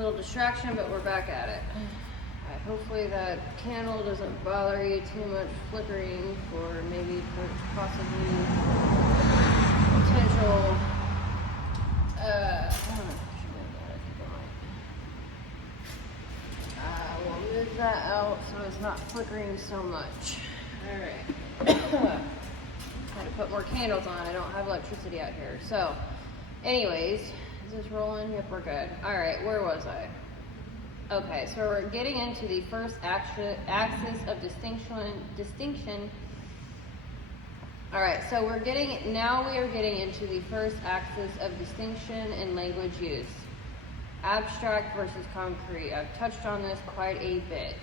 Little distraction, but we're back at it. Hopefully that candle doesn't bother you too much flickering for maybe possibly potential we'll move that out so it's not flickering so much. Alright. Had to put more candles on. I don't have electricity out here. So, anyways, is this rolling? Yep, we're good. Alright, where was I? Okay, so we're getting into the first axis of distinction. Alright, so we are getting into the first axis of distinction in language use. Abstract versus concrete. I've touched on this quite a bit.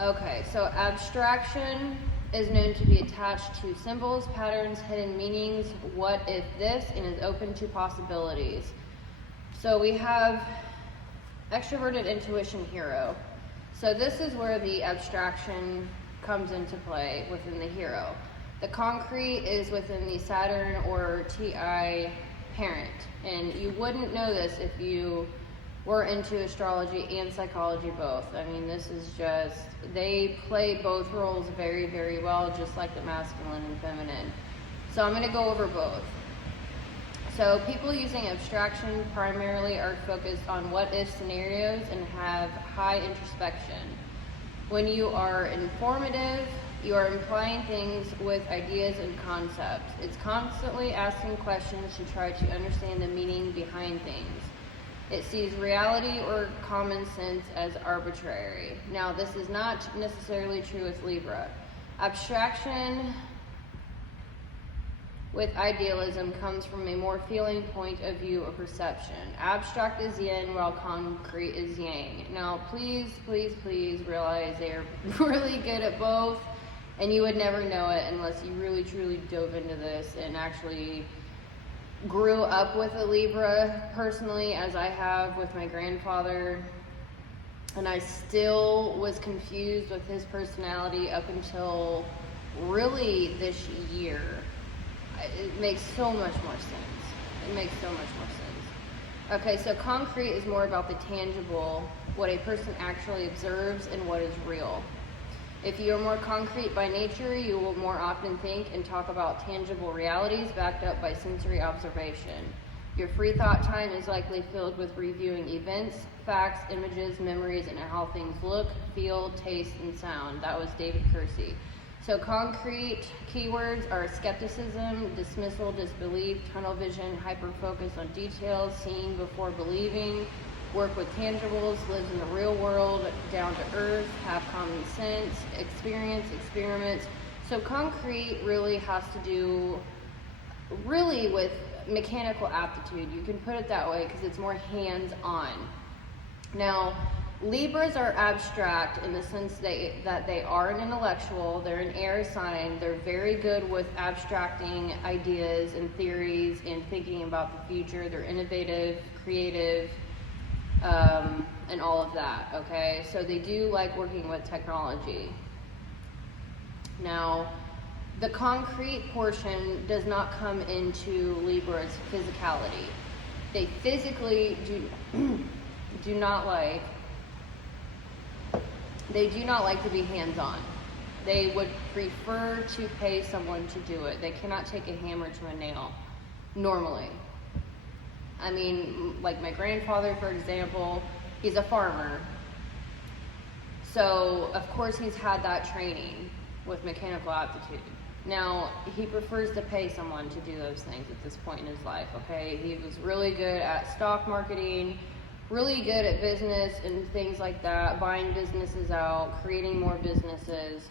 Okay, so abstraction is known to be attached to symbols, patterns, hidden meanings, what if this, and is open to possibilities. So we have extroverted intuition hero. So this is where the abstraction comes into play within the hero. The concrete is within the Saturn or TI parent. And you wouldn't know this if you were into astrology and psychology both. I mean, this is just, they play both roles very, very well, just like the masculine and feminine. So I'm going to go over both. So people using abstraction primarily are focused on what-if scenarios and have high introspection. When you are informative, you are implying things with ideas and concepts. It's constantly asking questions to try to understand the meaning behind things. It sees reality or common sense as arbitrary. Now, this is not necessarily true with Libra. Abstraction with idealism comes from a more feeling point of view or perception. Abstract is yin while concrete is yang. Now, please, please, please realize they're really good at both, and you would never know it unless you really, truly dove into this and actually grew up with a Libra personally, as I have with my grandfather, and I still was confused with his personality up until really this year. It makes so much more sense. It makes so much more sense. Okay, so concrete is more about the tangible, what a person actually observes and what is real. If you are more concrete by nature, you will more often think and talk about tangible realities backed up by sensory observation. Your free thought time is likely filled with reviewing events, facts, images, memories, and how things look, feel, taste, and sound. That was David Kersey. So concrete keywords are skepticism, dismissal, disbelief, tunnel vision, hyper-focus on details, seeing before believing, work with tangibles, lives in the real world, down to earth, have common sense, experience, experiments. So concrete really has to do really with mechanical aptitude. You can put it that way because it's more hands-on. Now, Libras are abstract in the sense that they are an intellectual, they're an air sign, they're very good with abstracting ideas and theories and thinking about the future, they're innovative, creative, and all of that, okay? So they do like working with technology. Now, the concrete portion does not come into Libra's physicality. They physically do not like to be hands-on. They would prefer to pay someone to do it. They cannot take a hammer to a nail, normally. I mean, like my grandfather, for example, he's a farmer. So, of course, he's had that training with mechanical aptitude. Now, he prefers to pay someone to do those things at this point in his life, okay? He was really good at stock marketing, really good at business and things like that, buying businesses out, creating more businesses.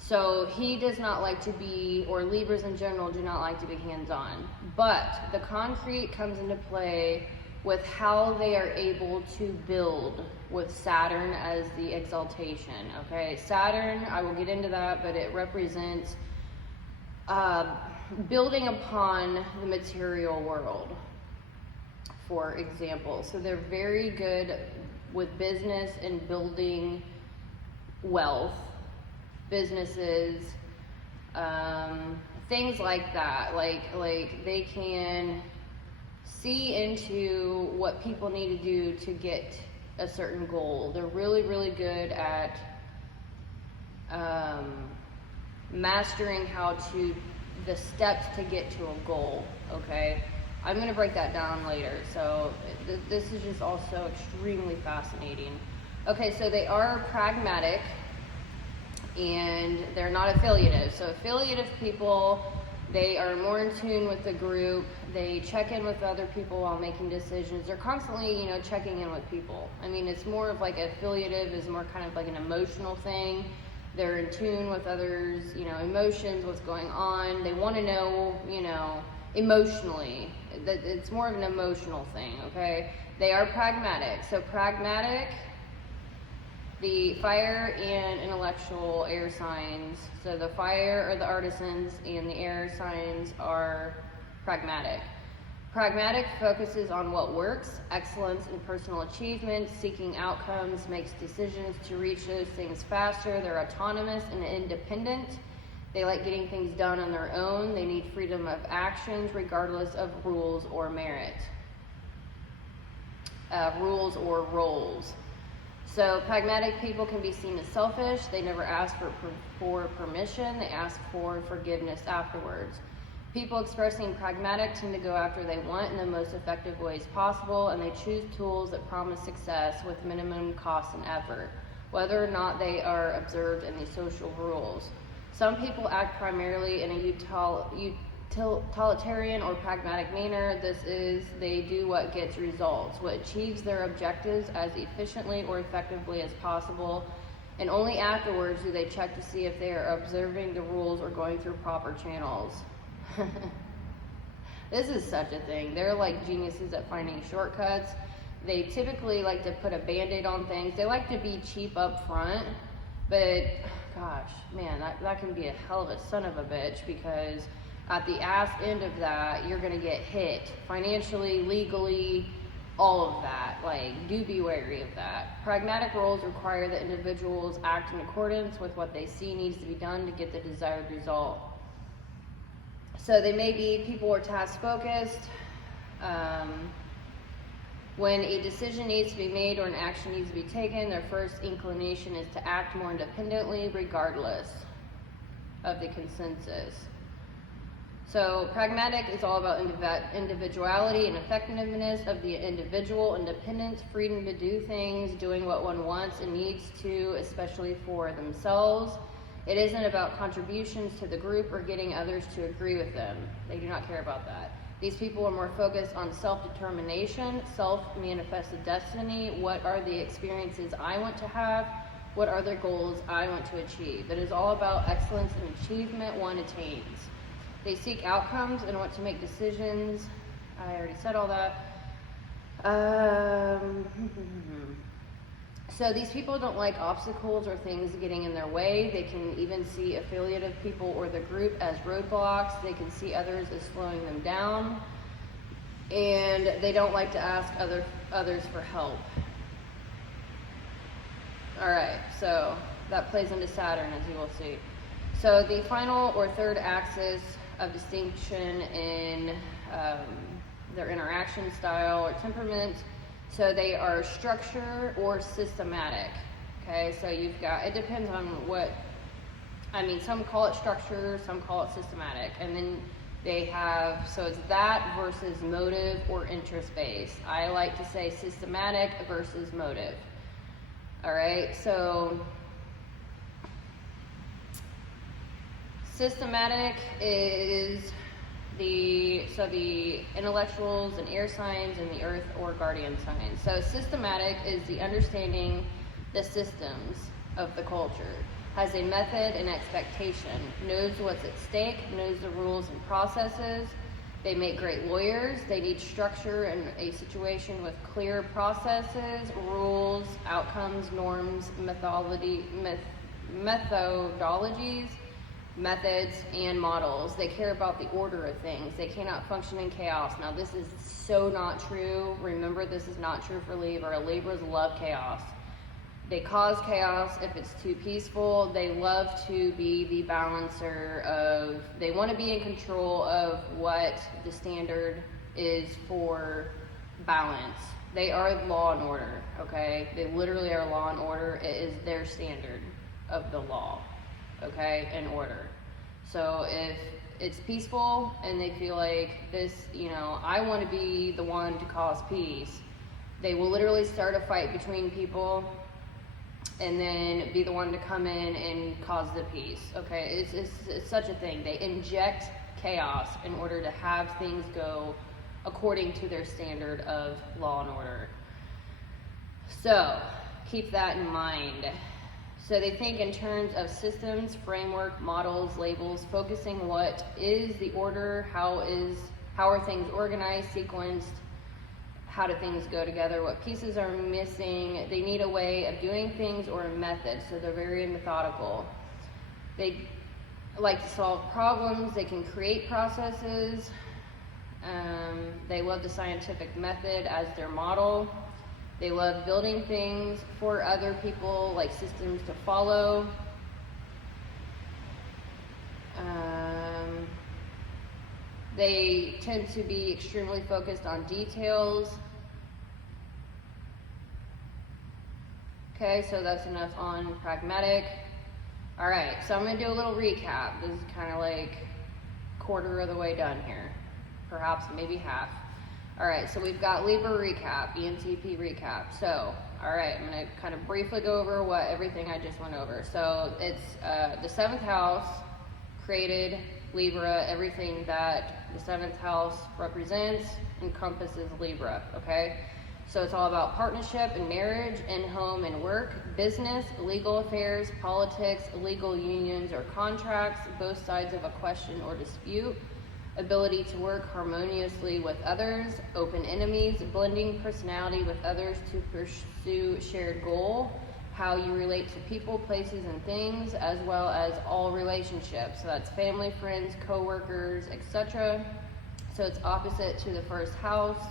So he does not like to be, or Libras in general do not like to be hands-on. But the concrete comes into play with how they are able to build with Saturn as the exaltation, okay? Saturn, I will get into that, but it represents building upon the material world, for example. So they're very good with business and building wealth, businesses, things like that. Like they can see into what people need to do to get a certain goal. They're really, really good at mastering the steps to get to a goal, okay? I'm going to break that down later, so this is just also extremely fascinating. Okay, so they are pragmatic, and they're not affiliative. So affiliative people, they are more in tune with the group. They check in with other people while making decisions. They're constantly, checking in with people. I mean, it's more of like affiliative is more kind of like an emotional thing. They're in tune with others, emotions, what's going on. They want to know, emotionally. It's more of an emotional thing, okay? They are pragmatic. So pragmatic, the fire and intellectual air signs. So the fire are the artisans and the air signs are pragmatic. Pragmatic focuses on what works, excellence in personal achievement, seeking outcomes, makes decisions to reach those things faster. They're autonomous and independent. They like getting things done on their own. They need freedom of actions regardless of rules or merit. Rules or roles. So pragmatic people can be seen as selfish. They never ask for permission. They ask for forgiveness afterwards. People expressing pragmatic tend to go after they want in the most effective ways possible, and they choose tools that promise success with minimum cost and effort, whether or not they are observed in the social rules. Some people act primarily in a utilitarian or pragmatic manner. This is, they do what gets results, what achieves their objectives as efficiently or effectively as possible, and only afterwards do they check to see if they are observing the rules or going through proper channels. This is such a thing. They're like geniuses at finding shortcuts. They typically like to put a band-aid on things. They like to be cheap up front, but gosh, man, that can be a hell of a son of a bitch, because at the ass end of that, you're gonna get hit financially, legally, all of that. Like, do be wary of that. Pragmatic roles require that individuals act in accordance with what they see needs to be done to get the desired result. So they may be people who are task focused. When a decision needs to be made or an action needs to be taken, their first inclination is to act more independently regardless of the consensus. So pragmatic is all about individuality and effectiveness of the individual, independence, freedom to do things, doing what one wants and needs to, especially for themselves. It isn't about contributions to the group or getting others to agree with them. They do not care about that. These people are more focused on self-determination, self-manifested destiny. What are the experiences I want to have? What are the goals I want to achieve? It is all about excellence and achievement one attains. They seek outcomes and want to make decisions. I already said all that. So these people don't like obstacles or things getting in their way. They can even see affiliative people or the group as roadblocks. They can see others as slowing them down. And they don't like to ask others for help. All right, so that plays into Saturn, as you will see. So the final or third axis of distinction in their interaction style or temperament. So they are structure or systematic. Okay, so you've got, it depends on some call it structure, some call it systematic. And then they have, so it's that versus motive or interest based. I like to say systematic versus motive. All right, so systematic is the intellectuals and air signs and the earth or guardian signs. So systematic is the understanding the systems of the culture, has a method and expectation, knows what's at stake, knows the rules and processes. They make great lawyers. They need structure in a situation with clear processes, rules, outcomes, norms, methodologies, methods, and models. They care about the order of things. They cannot function in chaos. Now, this is so not true. Remember, this is not true for Libra. Libras love chaos. They cause chaos if it's too peaceful. They love to be the balancer of, they want to be in control of what the standard is for balance. They are law and order, okay? They literally are law and order. It is their standard of the law, okay, and order. So if it's peaceful and they feel like this, you know, I want to be the one to cause peace, they will literally start a fight between people and then be the one to come in and cause the peace, okay? It's such a thing. They inject chaos in order to have things go according to their standard of law and order. So keep that in mind. So they think in terms of systems, framework, models, labels, focusing what is the order, how are things organized, sequenced, how do things go together, what pieces are missing. They need a way of doing things or a method, so they're very methodical. They like to solve problems, they can create processes. They love the scientific method as their model. They love building things for other people, like systems to follow. They tend to be extremely focused on details. Okay, so that's enough on pragmatic. All right, so I'm going to do a little recap. This is kind of like quarter of the way done here, perhaps maybe half. All right, so we've got Libra recap, Entp recap. So, all right, I'm going to kind of briefly go over everything I just went over. So it's the 7th house created Libra. Everything that the 7th house represents encompasses Libra, okay? So it's all about partnership and marriage and home and work, business, legal affairs, politics, legal unions or contracts, both sides of a question or dispute, ability to work harmoniously with others, open enemies, blending personality with others to pursue shared goal, how you relate to people, places, and things, as well as all relationships. So that's family, friends, co-workers, etc. So it's opposite to the 1st house,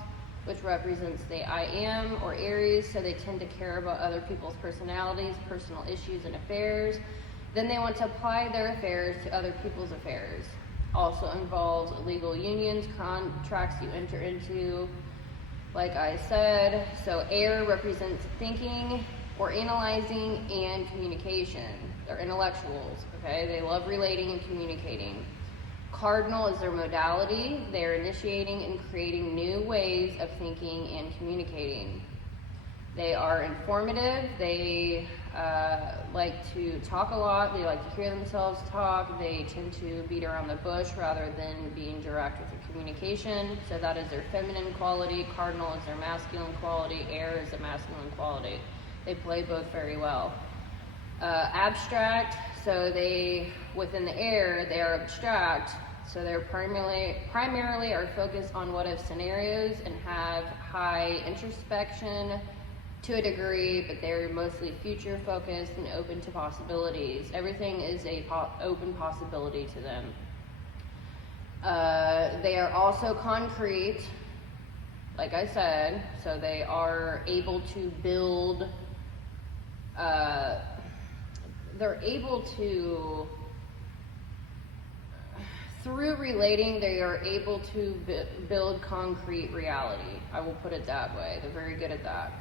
which represents the I am or Aries, so they tend to care about other people's personalities, personal issues, and affairs. Then they want to apply their affairs to other people's affairs. Also involves legal unions, contracts you enter into, like I said. So air represents thinking or analyzing and communication. They're intellectuals, okay? They love relating and communicating. Cardinal is their modality. They're initiating and creating new ways of thinking and communicating. They are informative. They like to talk a lot. They like to hear themselves talk. They tend to beat around the bush rather than being direct with their communication. So that is their feminine quality. Cardinal is their masculine quality. Air is the masculine quality. They play both very well. Abstract, so they, within the air, they are abstract. So they're primarily are focused on what if scenarios and have high introspection to a degree, but they're mostly future focused and open to possibilities. Everything is a open possibility to them. They are also concrete, like I said, so they are able to build, they're able to, through relating, they are able to build concrete reality. I will put it that way. They're very good at that.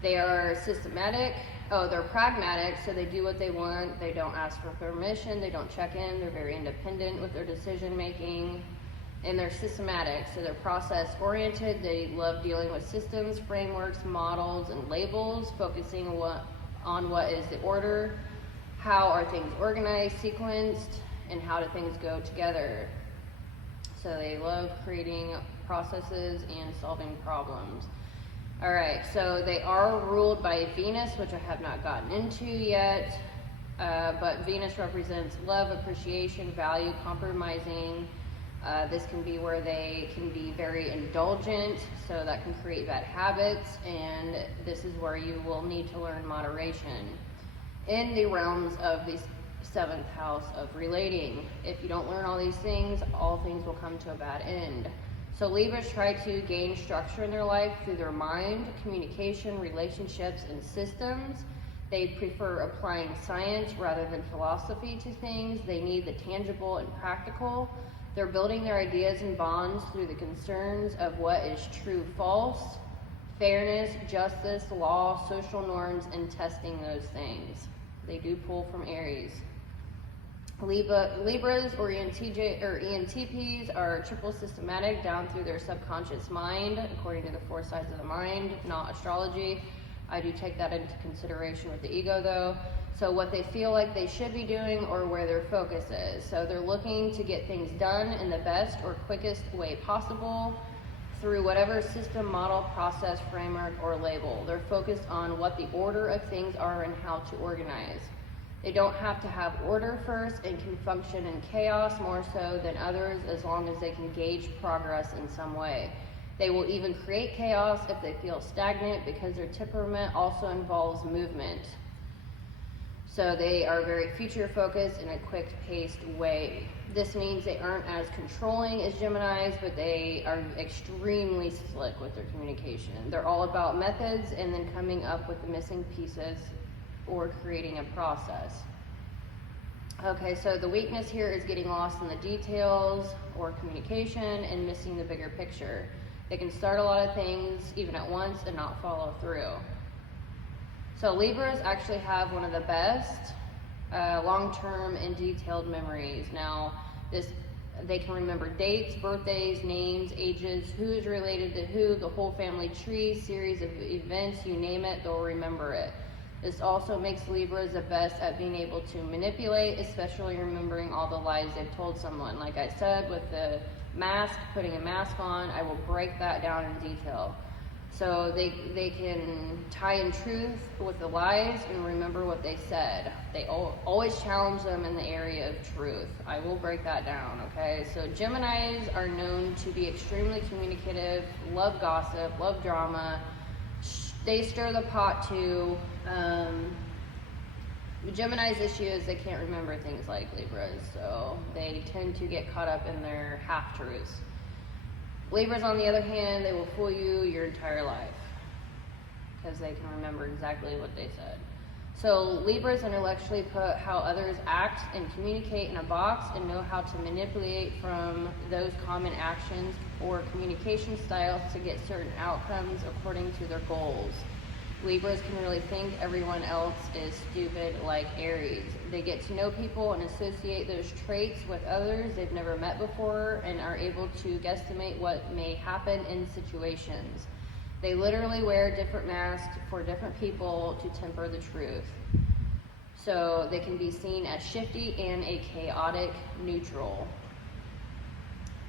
They are systematic. They're pragmatic, so they do what they want. They don't ask for permission. They don't check in. They're very independent with their decision making. And they're systematic, so they're process oriented. They love dealing with systems, frameworks, models, and labels, focusing on what is the order, how are things organized, sequenced, and how do things go together. So they love creating processes and solving problems. All right, so they are ruled by Venus, which I have not gotten into yet, but Venus represents love, appreciation, value, compromising. This can be where they can be very indulgent, so that can create bad habits, and this is where you will need to learn moderation in the realms of the 7th house of relating. If you don't learn all these things, all things will come to a bad end. So Libras try to gain structure in their life through their mind, communication, relationships, and systems. They prefer applying science rather than philosophy to things. They need the tangible and practical. They're building their ideas and bonds through the concerns of what is true, false, fairness, justice, law, social norms, and testing those things. They do pull from Aries. Libras or ENTPs are triple systematic down through their subconscious mind, according to the 4 sides of the mind, not astrology. I do take that into consideration with the ego, though. So what they feel like they should be doing or where their focus is. So they're looking to get things done in the best or quickest way possible through whatever system, model, process, framework, or label. They're focused on what the order of things are and how to organize. They don't have to have order first and can function in chaos more so than others as long as they can gauge progress in some way. They will even create chaos if they feel stagnant because their temperament also involves movement. So they are very future focused in a quick paced way. This means they aren't as controlling as Geminis, but they are extremely slick with their communication. They're all about methods and then coming up with the missing pieces or creating a process. Okay, so the weakness here is getting lost in the details or communication and missing the bigger picture. They can start a lot of things even at once and not follow through. So Libras actually have one of the best long-term and detailed memories. Now, they can remember dates, birthdays, names, ages, who is related to who, the whole family tree, series of events, you name it, they'll remember it. This also makes Libras the best at being able to manipulate, especially remembering all the lies they've told someone. Like I said, with the mask, putting a mask on, I will break that down in detail. So they can tie in truth with the lies and remember what they said. They always challenge them in the area of truth. I will break that down, okay? So Geminis are known to be extremely communicative, love gossip, love drama. They stir the pot too. Gemini's issue is they can't remember things like Libras, so they tend to get caught up in their half-truths. Libras, on the other hand, they will fool you your entire life because they can remember exactly what they said. So Libras intellectually put how others act and communicate in a box and know how to manipulate from those common actions or communication styles to get certain outcomes according to their goals. Libras can really think everyone else is stupid like Aries. They get to know people and associate those traits with others they've never met before and are able to guesstimate what may happen in situations. They literally wear different masks for different people to temper the truth. So they can be seen as shifty and a chaotic neutral.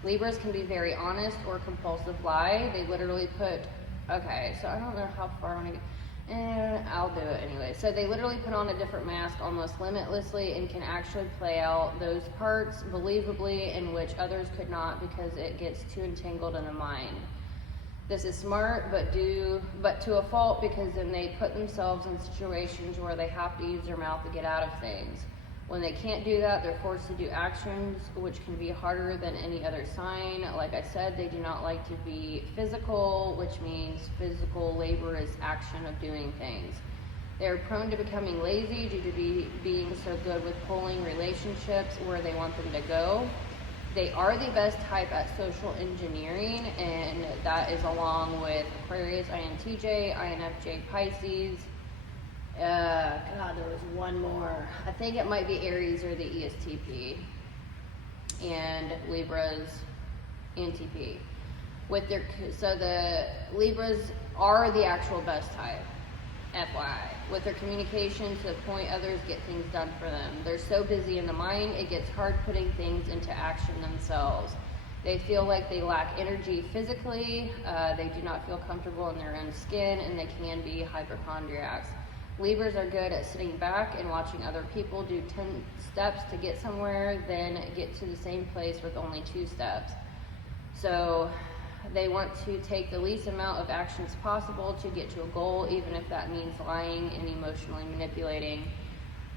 Libras can be very honest or compulsive lie. They literally put, okay, so I don't know how far I want to get. I'll do it anyway. So they literally put on a different mask almost limitlessly and can actually play out those parts believably in which others could not because it gets too entangled in the mind. This is smart, but to a fault because then they put themselves in situations where they have to use their mouth to get out of things. When they can't do that, they're forced to do actions which can be harder than any other sign. Like I said, they do not like to be physical, which means physical laborious action of doing things. They are prone to becoming lazy due to being so good with pulling relationships where they want them to go. They are the best type at social engineering, and that is along with Aquarius, INTJ, INFJ, Pisces. God, there was one more. I think it might be Aries or the ESTP. And Libras, NTP. So the Libras are the actual best type, FYI. With their communication to the point others get things done for them. They're so busy in the mind, it gets hard putting things into action themselves. They feel like they lack energy physically. They do not feel comfortable in their own skin, and they can be hypochondriacs. Libras are good at sitting back and watching other people do 10 steps to get somewhere, then get to the same place with only 2 steps. So they want to take the least amount of actions possible to get to a goal, even if that means lying and emotionally manipulating.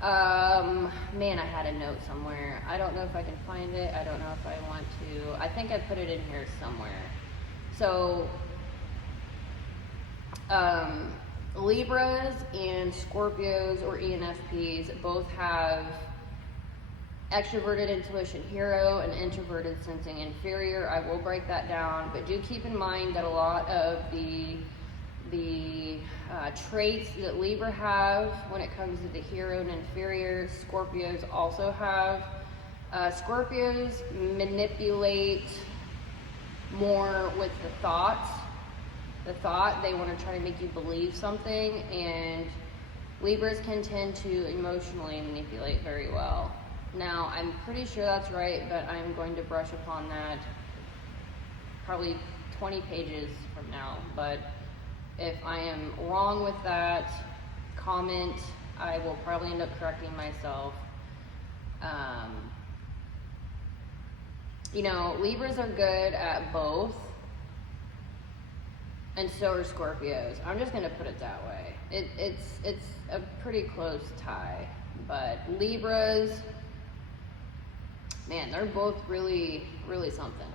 Man, I had a note somewhere. I don't know if I can find it. I don't know if I want to. I think I put it in here somewhere. So, Libras and Scorpios or ENFPs both have extroverted intuition hero and introverted sensing inferior. I will break that down, but do keep in mind that a lot of the traits that Libra have when it comes to the hero and inferior, Scorpios also have. Scorpios manipulate more with the thoughts. They want to try to make you believe something, and Libras can tend to emotionally manipulate very well. Now, I'm pretty sure that's right, but I'm going to brush upon that probably 20 pages from now. But if I am wrong with that, comment. I will probably end up correcting myself. Libras are good at both, and so are Scorpios. I'm just going to put it that way. It's a pretty close tie, but Libras, man, they're both really, really something.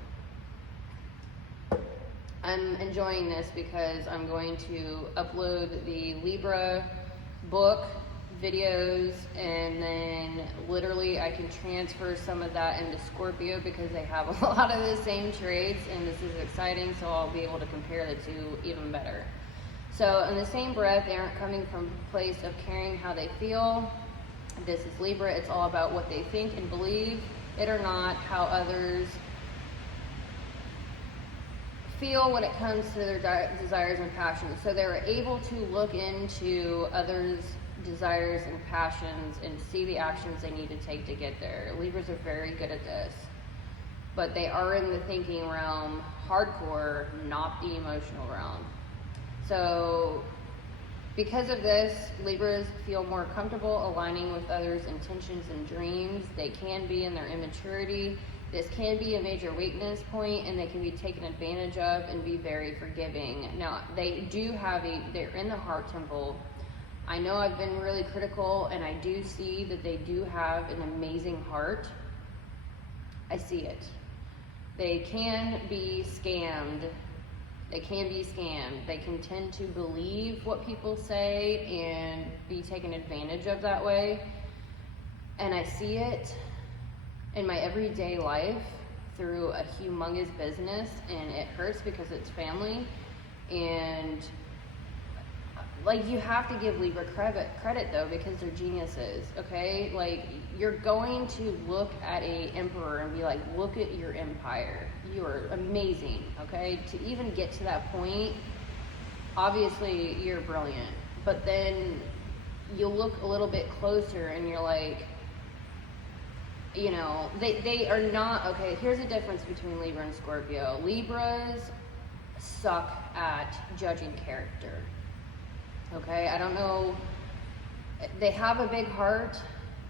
I'm enjoying this because I'm going to upload the Libra book, videos, and then literally I can transfer some of that into Scorpio because they have a lot of the same traits, and this is exciting, so I'll be able to compare the two even better. So in the same breath, they aren't coming from a place of caring how they feel. This is Libra. It's all about what they think and believe it or not, how others feel when it comes to their desires and passions. So they're able to look into others' desires and passions and see the actions they need to take to get there. Libras are very good at this, but they are in the thinking realm hardcore, not the emotional realm. So because of this, Libras feel more comfortable aligning with others' intentions and dreams. They can be in their immaturity. This can be a major weakness point, and they can be taken advantage of and be very forgiving. Now, they're in the heart temple. I know I've been really critical, and I do see that they do have an amazing heart. I see it. They can be scammed. They can tend to believe what people say and be taken advantage of that way. And I see it in my everyday life through a humongous business, and it hurts because it's family. And you have to give Libra credit though, because they're geniuses, okay? You're going to look at a emperor and be like, look at your empire. You are amazing, okay? To even get to that point, obviously you're brilliant. But then you look a little bit closer and you're like, they are not, okay, here's the difference between Libra and Scorpio. Libras suck at judging character. Okay, I don't know, they have a big heart,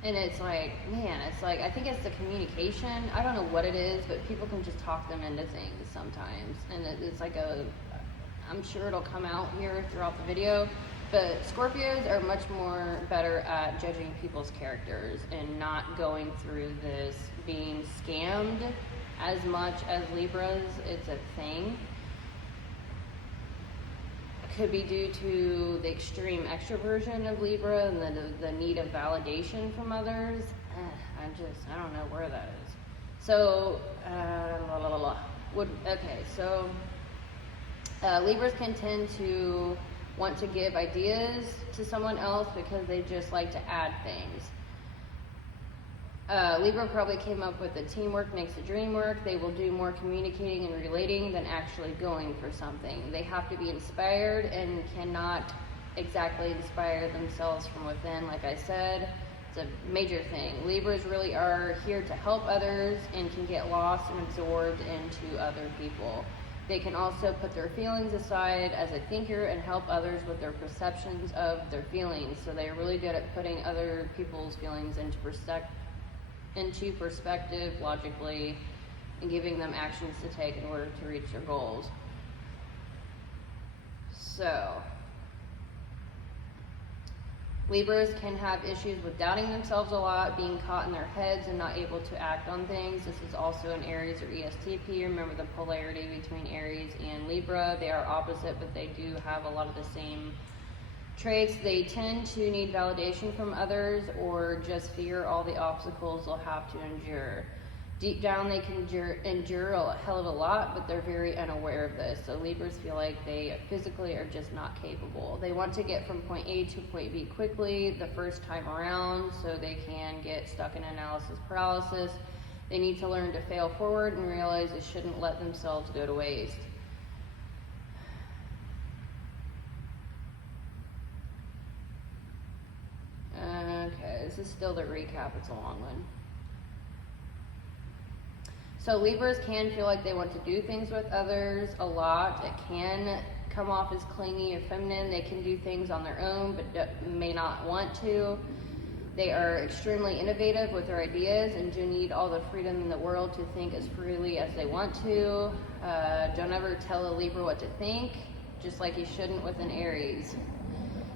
and it's like, I think it's the communication. I don't know what it is, but people can just talk them into things sometimes, and it's like I'm sure it'll come out here throughout the video, but Scorpios are much more better at judging people's characters and not going through this being scammed as much as Libras. It's a thing. Could be due to the extreme extroversion of Libra and the need of validation from others. I don't know where that is. So, Libras can tend to want to give ideas to someone else because they just like to add things. Libra probably came up with the teamwork makes the dream work. They will do more communicating and relating than actually going for something. They have to be inspired and cannot exactly inspire themselves from within. Like I said, it's a major thing. Libras really are here to help others and can get lost and absorbed into other people. They can also put their feelings aside as a thinker and help others with their perceptions of their feelings. So they're really good at putting other people's feelings into perspective logically and giving them actions to take in order to reach their goals. So, Libras can have issues with doubting themselves a lot, being caught in their heads and not able to act on things. This is also an Aries or ESTP. Remember the polarity between Aries and Libra. They are opposite, but they do have a lot of the same Traits: they tend to need validation from others or just fear all the obstacles they'll have to endure. Deep down, they can endure a hell of a lot, but they're very unaware of this. So Libras feel like they physically are just not capable. They want to get from point A to point B quickly the first time around, so they can get stuck in analysis paralysis. They need to learn to fail forward and realize they shouldn't let themselves go to waste. Okay, this is still the recap. It's a long one. So Libras can feel like they want to do things with others a lot. It can come off as clingy or feminine. They can do things on their own but may not want to. They are extremely innovative with their ideas and do need all the freedom in the world to think as freely as they want to. Don't ever tell a Libra what to think, just like you shouldn't with an Aries.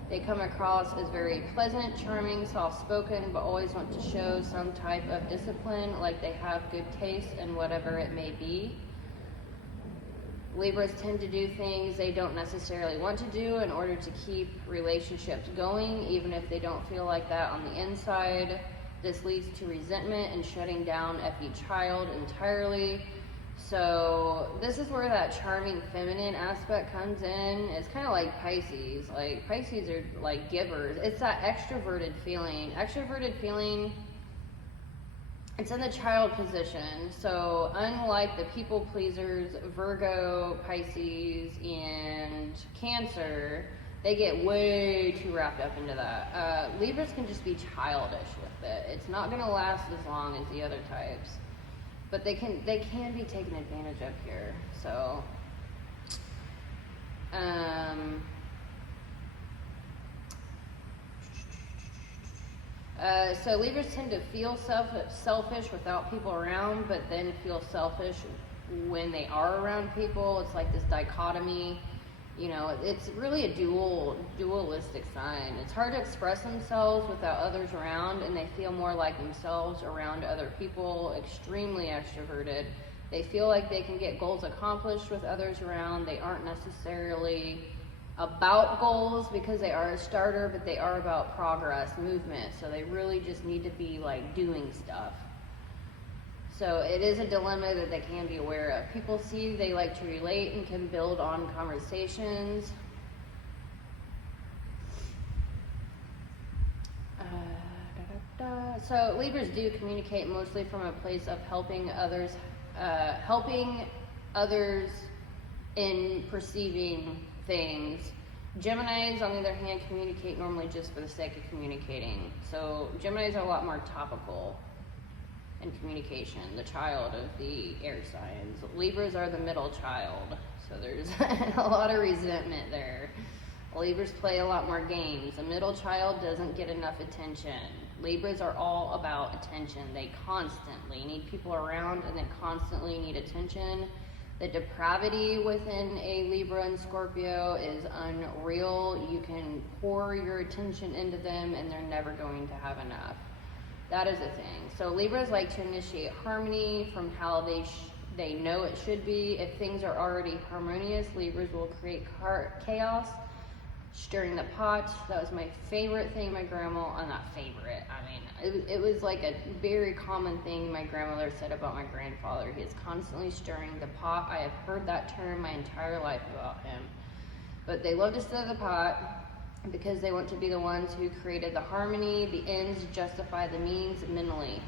They come across as very pleasant, charming, soft-spoken, but always want to show some type of discipline, like they have good taste in whatever it may be. Libras tend to do things they don't necessarily want to do in order to keep relationships going, even if they don't feel like that on the inside. This leads to resentment and shutting down every child entirely. So this is where that charming feminine aspect comes in. It's kind of like Pisces. Like Pisces are like givers. It's that extroverted feeling. Extroverted feeling, it's in the child position. So unlike the people pleasers, Virgo, Pisces, and Cancer, they get way too wrapped up into that. Libras can just be childish with it. It's not going to last as long as the other types. But they can be taken advantage of here. So, so Libras tend to feel selfish without people around, but then feel selfish when they are around people. It's like this dichotomy. You know, it's really a dualistic sign. It's hard to express themselves without others around, and they feel more like themselves around other people, extremely extroverted. They feel like they can get goals accomplished with others around. They aren't necessarily about goals because they are a starter, but they are about progress, movement. So they really just need to be like doing stuff. So it is a dilemma that they can be aware of. People see they like to relate and can build on conversations. So Libras do communicate mostly from a place of helping others in perceiving things. Geminis, on the other hand, communicate normally just for the sake of communicating. So Geminis are a lot more topical in communication, the child of the air signs. Libras are the middle child, so there's a lot of resentment there. Libras play a lot more games. The middle child doesn't get enough attention. Libras are all about attention. They constantly need people around and they constantly need attention. The depravity within a Libra and Scorpio is unreal. You can pour your attention into them and they're never going to have enough. That is a thing. So Libras like to initiate harmony from how they know it should be. If things are already harmonious, Libras will create chaos, stirring the pot. That was my favorite thing my grandma, not favorite, I mean, it was like a very common thing my grandmother said about my grandfather. He is constantly stirring the pot. I have heard that term my entire life about him. But they love to stir the pot because they want to be the ones who created the harmony. The ends justify the means mentally.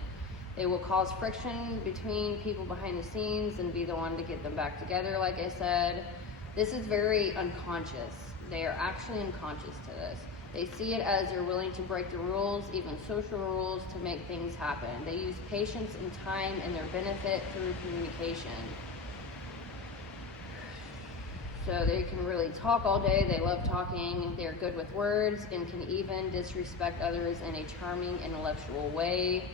They will cause friction between people behind the scenes and be the one to get them back together, like I said. This is very unconscious. They are actually unconscious to this. They see it as they're willing to break the rules, even social rules, to make things happen. They use patience and time in their benefit through communication. So they can really talk all day. They love talking. They're good with words and can even disrespect others in a charming, intellectual way.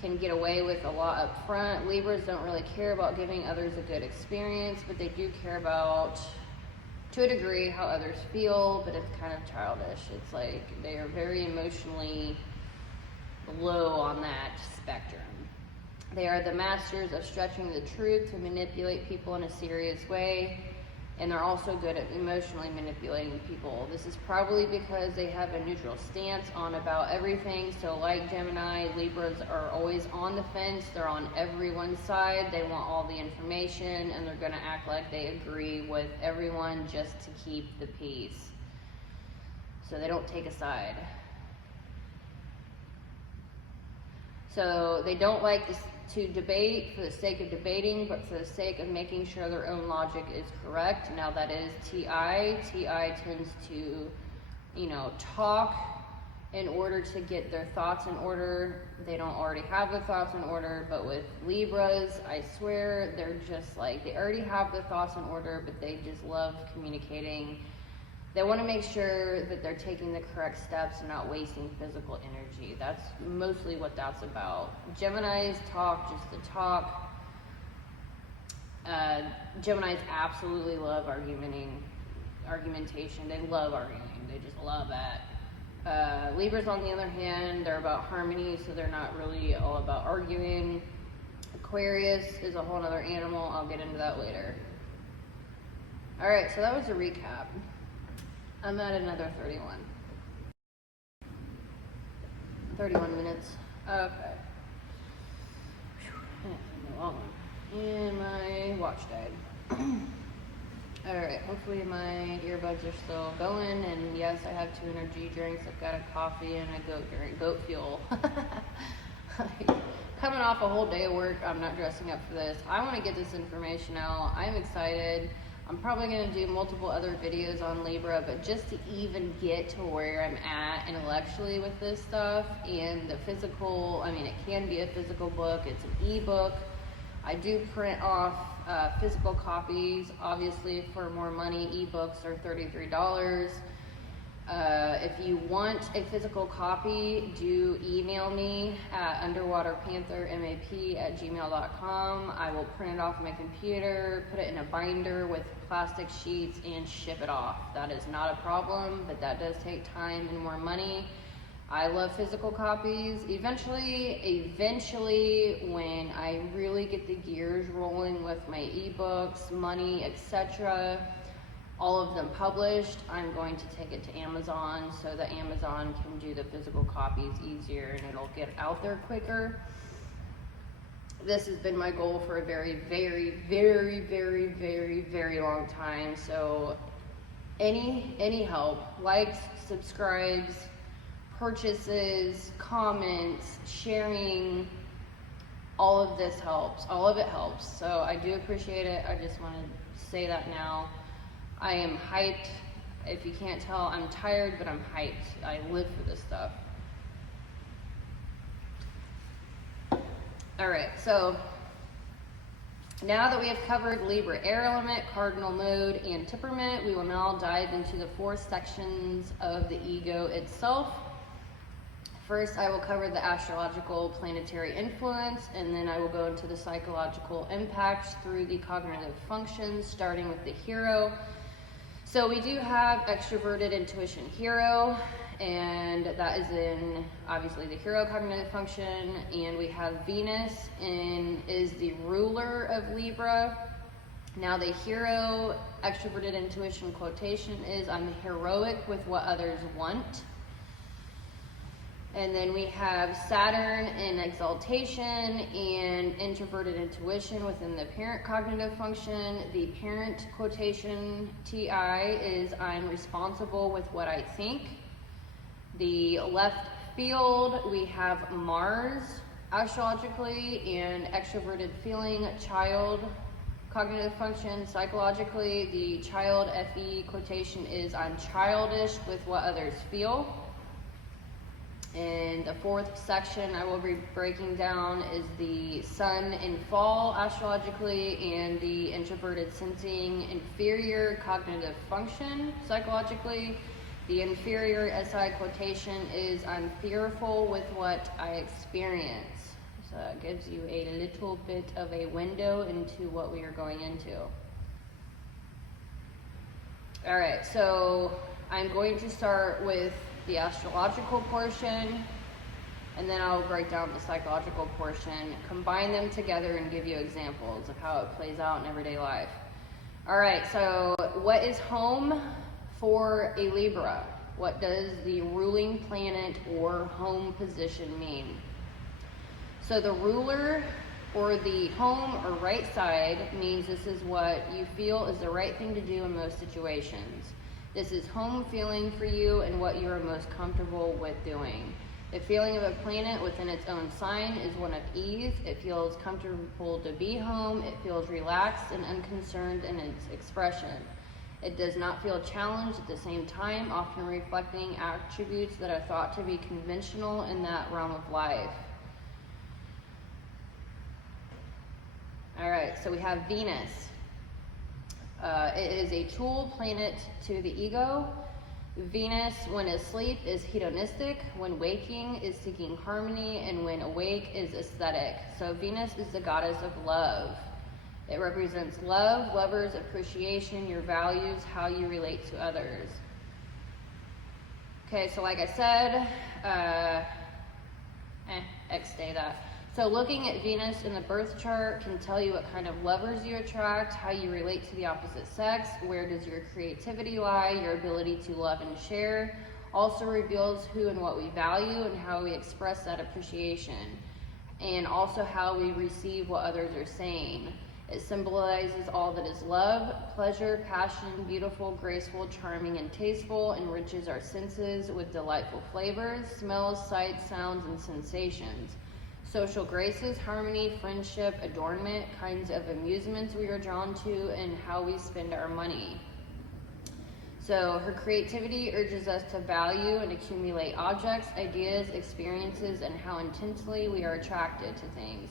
Can get away with a lot up front. Libras don't really care about giving others a good experience, but they do care about, to a degree, how others feel, but it's kind of childish. It's like they are very emotionally low on that spectrum. They are the masters of stretching the truth to manipulate people in a serious way. And they're also good at emotionally manipulating people. This is probably because they have a neutral stance on about everything. So like Gemini, Libras are always on the fence. They're on everyone's side. They want all the information, and they're going to act like they agree with everyone just to keep the peace. So they don't take a side. So they don't like to debate for the sake of debating, but for the sake of making sure their own logic is correct. Now that is TI. TI tends to, talk in order to get their thoughts in order. They don't already have their thoughts in order, but with Libras, I swear, they're just like, they already have their thoughts in order, but they just love communicating. They want to make sure that they're taking the correct steps and not wasting physical energy. That's mostly what that's about. Geminis talk just to talk. Geminis absolutely love argumentation. They love arguing. They just love that. Libras, on the other hand, they're about harmony, so they're not really all about arguing. Aquarius is a whole other animal. I'll get into that later. All right, so that was a recap. I'm at another 31 minutes. Okay. That's a long one. And my watch died. Alright, hopefully my earbuds are still going. And yes, I have 2 energy drinks. I've got a coffee and a goat fuel. Coming off a whole day of work, I'm not dressing up for this. I want to get this information out. I'm excited. I'm probably going to do multiple other videos on Libra, but just to even get to where I'm at intellectually with this stuff and the physical, it can be a physical book, it's an ebook. I do print off physical copies, obviously for more money. Ebooks are $33. If you want a physical copy, do email me at underwaterpanthermap@gmail.com. I will print it off my computer, put it in a binder with plastic sheets, and ship it off. That is not a problem, but that does take time and more money. I love physical copies. Eventually, when I really get the gears rolling with my ebooks, money, etc., all of them published, I'm going to take it to Amazon so that Amazon can do the physical copies easier and it'll get out there quicker. This has been my goal for a very, very, very, very, very, very long time. So any help, likes, subscribes, purchases, comments, sharing, all of this helps. All of it helps. So I do appreciate it. I just want to say that now. I am hyped. If you can't tell, I'm tired, but I'm hyped. I live for this stuff. Alright, so now that we have covered Libra air element, cardinal mode, and temperament, we will now dive into the 4 sections of the ego itself. First, I will cover the astrological planetary influence, and then I will go into the psychological impacts through the cognitive functions, starting with the hero. So we do have extroverted intuition hero, and that is in obviously the hero cognitive function, and we have Venus is the ruler of Libra. Now the hero extroverted intuition quotation is, I'm heroic with what others want. And then we have Saturn in exaltation and introverted intuition within the parent cognitive function. The parent quotation, TI, is I'm responsible with what I think. The left field, we have Mars astrologically and extroverted feeling, child cognitive function. Psychologically, the child FE quotation is I'm childish with what others feel. And the 4th section I will be breaking down is the sun in fall astrologically and the introverted sensing inferior cognitive function psychologically. The inferior SI quotation is I'm fearful with what I experience. So it gives you a little bit of a window into what we are going into. Alright, so I'm going to start with the astrological portion, and then I'll break down the psychological portion, combine them together, and give you examples of how it plays out in everyday life. All right, so what is home for a Libra? What does the ruling planet or home position mean? So the ruler or the home or right side means this is what you feel is the right thing to do in most situations. This is home feeling for you and what you are most comfortable with doing. The feeling of a planet within its own sign is one of ease. It feels comfortable to be home. It feels relaxed and unconcerned in its expression. It does not feel challenged at the same time, often reflecting attributes that are thought to be conventional in that realm of life. All right, so we have Venus. It is a tool planet to the ego. Venus, when asleep, is hedonistic. When waking, is seeking harmony. And when awake, is aesthetic. So Venus is the goddess of love. It represents love, lovers, appreciation, your values, how you relate to others. Okay, so like I said, X-day that. So looking at Venus in the birth chart can tell you what kind of lovers you attract, how you relate to the opposite sex, where does your creativity lie, your ability to love and share. Also reveals who and what we value and how we express that appreciation, and also how we receive what others are saying. It symbolizes all that is love, pleasure, passion, beautiful, graceful, charming, and tasteful, enriches our senses with delightful flavors, smells, sights, sounds, and sensations. Social graces, harmony, friendship, adornment, kinds of amusements we are drawn to, and how we spend our money. So her creativity urges us to value and accumulate objects, ideas, experiences, and how intensely we are attracted to things.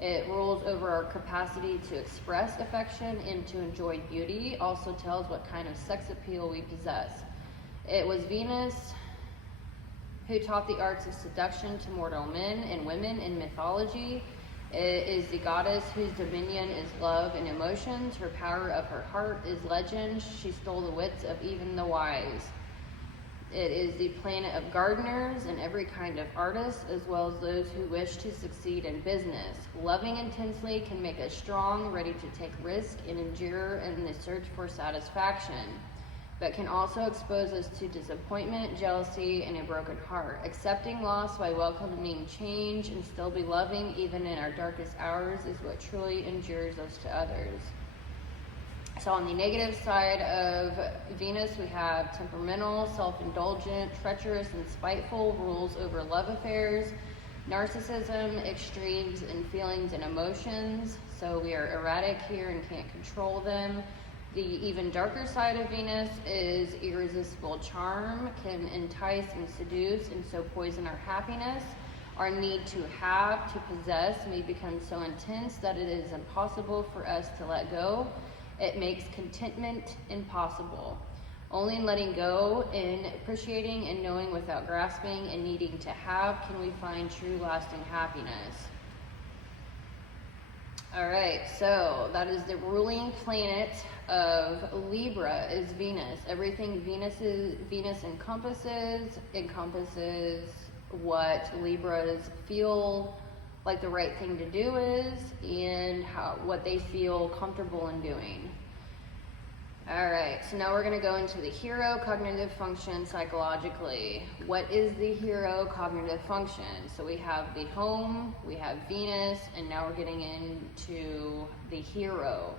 It rules over our capacity to express affection and to enjoy beauty, also tells what kind of sex appeal we possess. It was Venus who taught the arts of seduction to mortal men and women in mythology. It is the goddess whose dominion is love and emotions. Her power of her heart is legend. She stole the wits of even the wise. It is the planet of gardeners and every kind of artist, as well as those who wish to succeed in business. Loving intensely can make us strong, ready to take risk and endure in the search for satisfaction, but can also expose us to disappointment, jealousy, and a broken heart. Accepting loss by welcoming change and still be loving even in our darkest hours is what truly endures us to others. So on the negative side of Venus, we have temperamental, self-indulgent, treacherous, and spiteful, rules over love affairs, narcissism, extremes in feelings and emotions. So we are erratic here and can't control them. The even darker side of Venus is irresistible charm, can entice and seduce, and so poison our happiness. Our need to have, to possess, may become so intense that it is impossible for us to let go. It makes contentment impossible. Only in letting go, in appreciating and knowing without grasping and needing to have, can we find true lasting happiness. All right, so that is the ruling planet of Libra is Venus. Everything Venus encompasses what Libras feel like the right thing to do is, and what they feel comfortable in doing. All right, so now we're going to go into the hero cognitive function psychologically. What is the hero cognitive function? So we have the home, we have Venus, and now we're getting into the hero.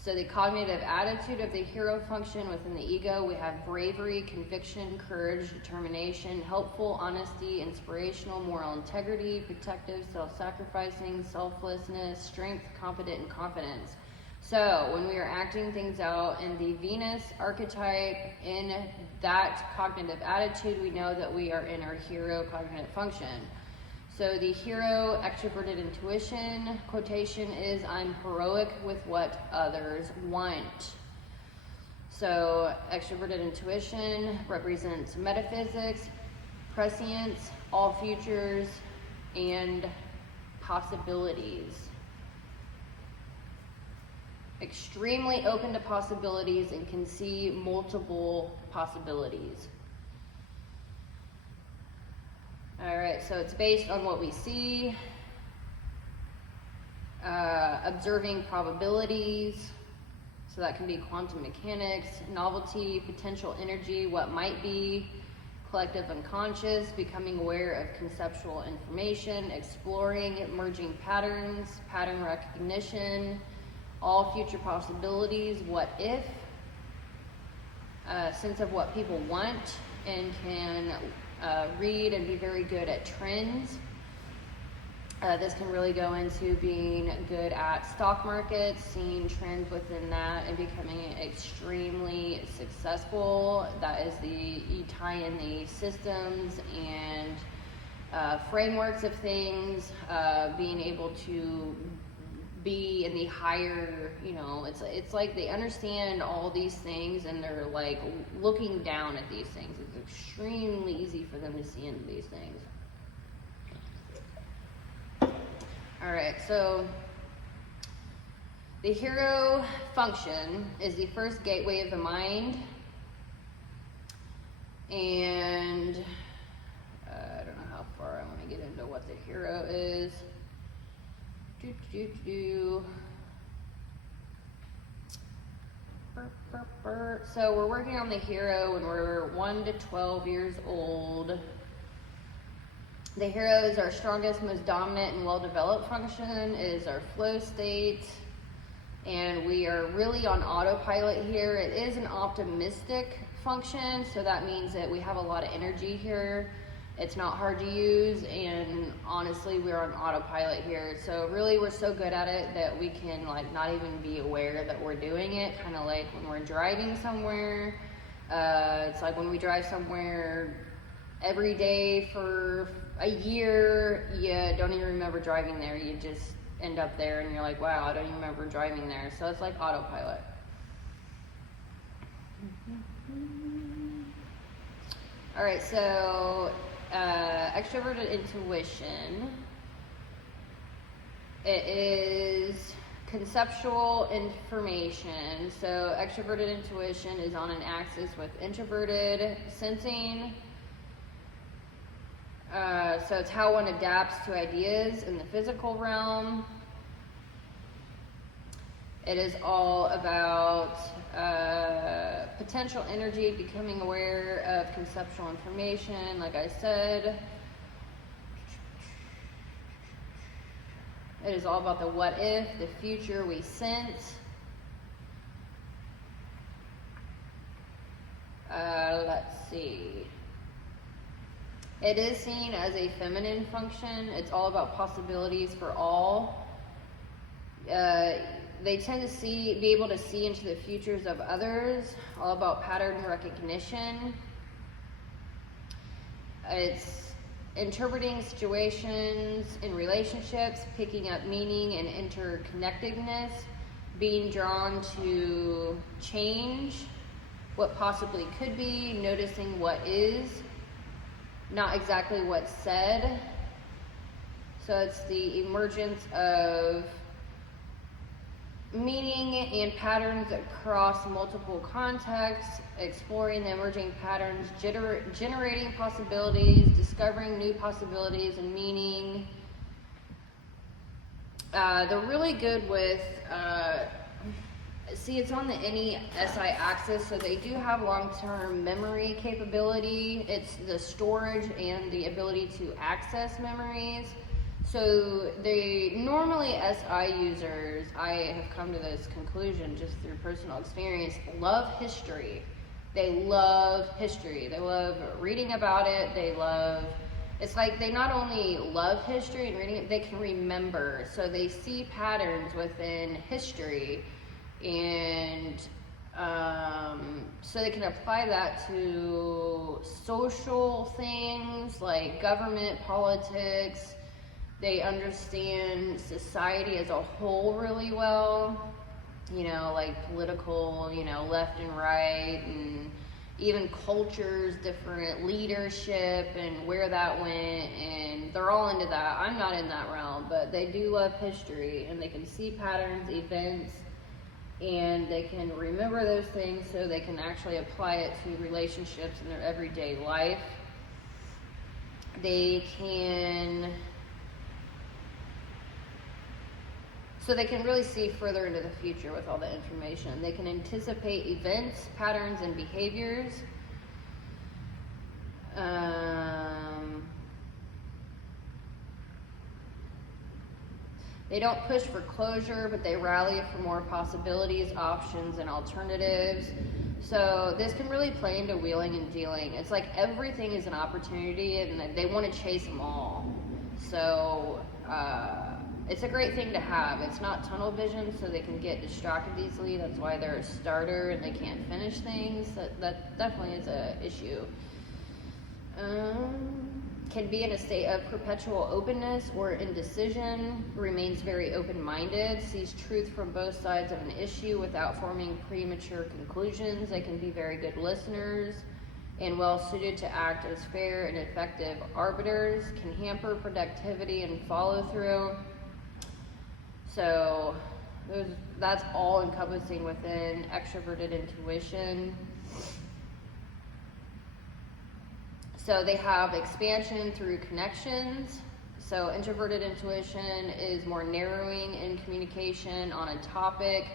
So the cognitive attitude of the hero function within the ego, we have bravery, conviction, courage, determination, helpful, honesty, inspirational, moral integrity, protective, self-sacrificing, selflessness, strength, confident, and confidence. So when we are acting things out in the Venus archetype, in that cognitive attitude, we know that we are in our hero cognitive function. So the hero extroverted intuition quotation is, I'm heroic with what others want. So extroverted intuition represents metaphysics, prescience, all futures, and possibilities. Extremely open to possibilities and can see multiple possibilities. All right, so it's based on what we see, observing probabilities, So that can be quantum mechanics, novelty, potential energy, what might be, collective unconscious, becoming aware of conceptual information, exploring emerging patterns, pattern recognition, all future possibilities, what if, sense of what people want, and can read and be very good at trends. This can really go into being good at stock markets, seeing trends within that, and becoming extremely successful. That is you tie in the systems and frameworks of things, being able to be in the higher, it's like they understand all these things and they're like looking down at these things. It's extremely easy for them to see into these things. All right, so the hero function is the first gateway of the mind, and I don't know how far I want to get into what the hero is. So we're working on the hero when we're 1 to 12 years old. The hero is our strongest, most dominant, and well-developed function. It is our flow state, and we are really on autopilot here. It is an optimistic function, so that means that we have a lot of energy here. It's not hard to use, and honestly, we're on autopilot here. So really, we're so good at it that we can not even be aware that we're doing it. Kind of like when we're driving somewhere. It's like when we drive somewhere every day for a year, you don't even remember driving there. You just end up there and you're like, wow, I don't even remember driving there. So it's like autopilot. All right, so extroverted intuition. It is conceptual information. So extroverted intuition is on an axis with introverted sensing. So it's how one adapts to ideas in the physical realm. It is all about potential energy, becoming aware of conceptual information, like I said. It is all about the what if, the future we sense. Let's see. It is seen as a feminine function. It's all about possibilities for all. They tend to be able to see into the futures of others, all about pattern recognition. It's interpreting situations in relationships, picking up meaning and interconnectedness, being drawn to change, what possibly could be, noticing what is, not exactly what's said. So it's the emergence of meaning and patterns across multiple contexts, exploring the emerging patterns, generating possibilities, discovering new possibilities and meaning. They're really good with, see, it's on the NESI axis, so they do have long-term memory capability. It's the storage and the ability to access memories. So they normally, SI users, I have come to this conclusion just through personal experience, love history. They love history. They love reading about it. It's like they not only love history and reading it, they can remember. So they see patterns within history, and so they can apply that to social things like government, politics. They understand society as a whole really well, like political, left and right, and even cultures, different leadership, and where that went, and they're all into that. I'm not in that realm, but they do love history, and they can see patterns, events, and they can remember those things so they can actually apply it to relationships in their everyday life. They can So they can really see further into the future with all the information. They can anticipate events, patterns, and behaviors. They don't push for closure, but they rally for more possibilities, options, and alternatives. So this can really play into wheeling and dealing. It's like everything is an opportunity, and they want to chase them all. So it's a great thing to have. It's not tunnel vision, so they can get distracted easily. That's why they're a starter and they can't finish things. That definitely is an issue. Can be in a state of perpetual openness or indecision, remains very open-minded, sees truth from both sides of an issue without forming premature conclusions. They can be very good listeners and well suited to act as fair and effective arbiters, can hamper productivity and follow-through. So that's all encompassing within extroverted intuition. So they have expansion through connections. So introverted intuition is more narrowing in communication on a topic.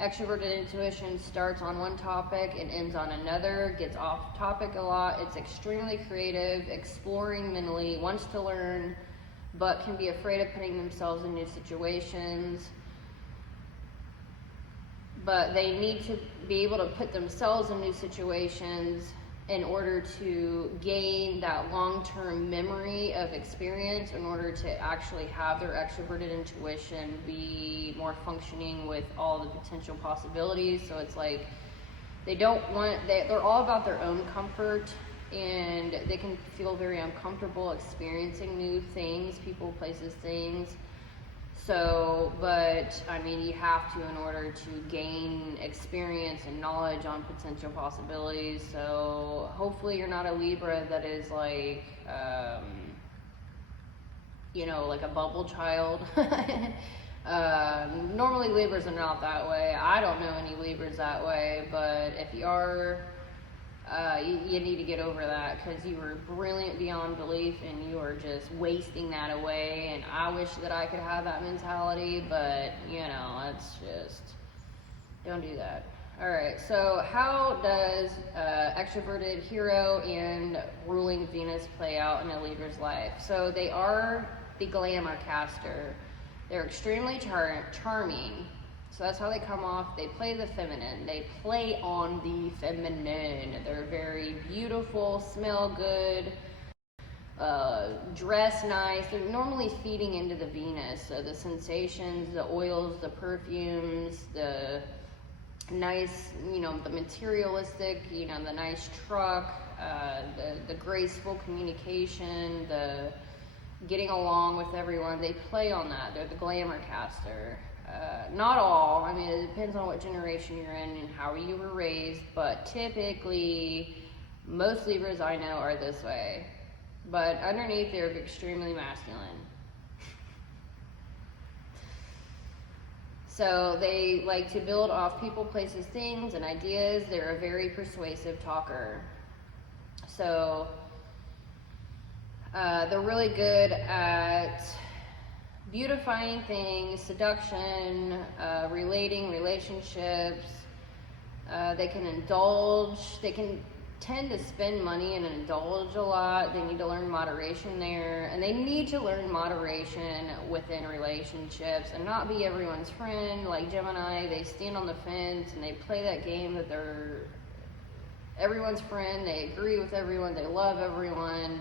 Extroverted intuition starts on one topic and ends on another, gets off topic a lot. It's extremely creative, exploring mentally, wants to learn, but can be afraid of putting themselves in new situations. But they need to be able to put themselves in new situations in order to gain that long-term memory of experience, in order to actually have their extroverted intuition be more functioning with all the potential possibilities. So it's like they're all about their own comfort, and they can feel very uncomfortable experiencing new things, people, places, things. So, but I mean, you have to in order to gain experience and knowledge on potential possibilities. So hopefully you're not a Libra that is like, like a bubble child. Normally Libras are not that way. I don't know any Libras that way, but if you are, you need to get over that, because you were brilliant beyond belief and you are just wasting that away. And I wish that I could have that mentality, but it's just, don't do that. All right, so how does extroverted hero and ruling Venus play out in a Libra's life? So they are the glamour caster. They're extremely charming. So that's how they come off. They play the feminine. They play on the feminine. They're very beautiful, smell good, dress nice. They're normally feeding into the Venus. So the sensations, the oils, the perfumes, the nice, the materialistic, the nice truck, the graceful communication, the getting along with everyone. They play on that. They're the glamour caster. Not all. I mean, it depends on what generation you're in and how you were raised, but typically most Libras I know are this way. But underneath, they're extremely masculine. So they like to build off people, places, things, and ideas. They're a very persuasive talker. So they're really good at beautifying things, seduction, relating, relationships. They can indulge. They can tend to spend money and indulge a lot. They need to learn moderation there. And they need to learn moderation within relationships and not be everyone's friend. Like Gemini, they stand on the fence and they play that game that they're everyone's friend. They agree with everyone. They love everyone.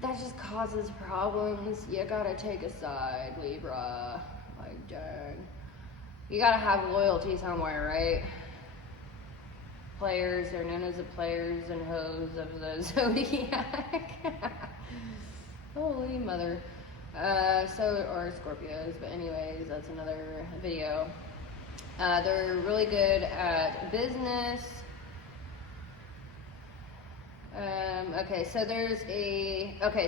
That just causes problems. You gotta take a side, Libra. Like, dang. You gotta have loyalty somewhere, right? Players, they're known as the players and hoes of the zodiac. Holy mother. Or Scorpios, but anyways, that's another video. They're really good at business.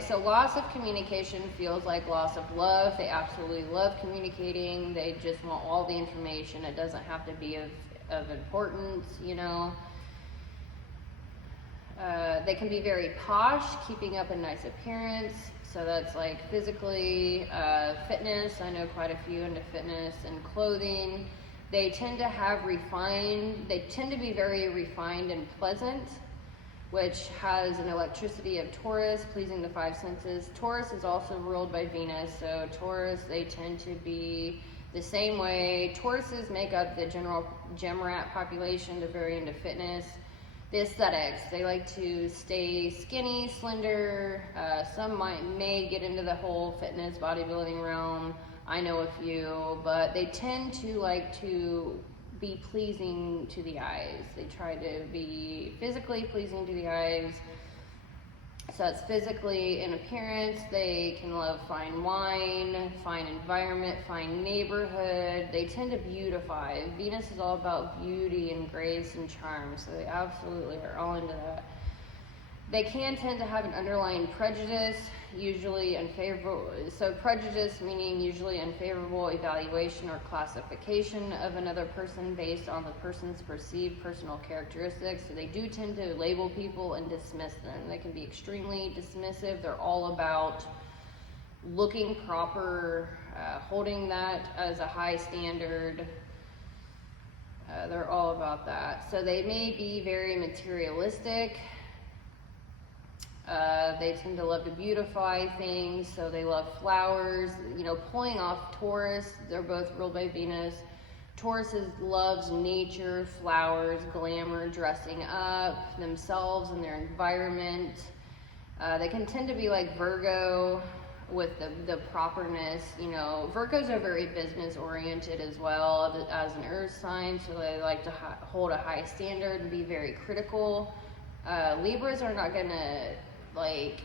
So loss of communication feels like loss of love. They absolutely love communicating. They just want all the information. It doesn't have to be of importance, They can be very posh, keeping up a nice appearance. So that's like physically, fitness. I know quite a few into fitness and clothing. They tend to be very refined and pleasant, which has an electricity of Taurus, pleasing the five senses. Taurus is also ruled by Venus, so Taurus, they tend to be the same way. Tauruses make up the general gym rat population. They're very into fitness. The aesthetics, they like to stay skinny, slender. Some may get into the whole fitness, bodybuilding realm. I know a few, but they tend to like to be pleasing to the eyes. They try to be physically pleasing to the eyes. So it's physically in appearance. They can love fine wine, fine environment, fine neighborhood. They tend to beautify. Venus is all about beauty and grace and charm, so they absolutely are all into that. They can tend to have an underlying prejudice, usually unfavorable. So prejudice meaning usually unfavorable evaluation or classification of another person based on the person's perceived personal characteristics. So they do tend to label people and dismiss them. They can be extremely dismissive. They're all about looking proper, holding that as a high standard. They're all about that. So they may be very materialistic. They tend to love to beautify things, so they love flowers. You know, pulling off Taurus, they're both ruled by Venus. Taurus loves nature, flowers, glamour, dressing up themselves and their environment. They can tend to be like Virgo with the properness. You know, Virgos are very business oriented as well as an earth sign, so they like to hold a high standard and be very critical. Libras are not gonna, like,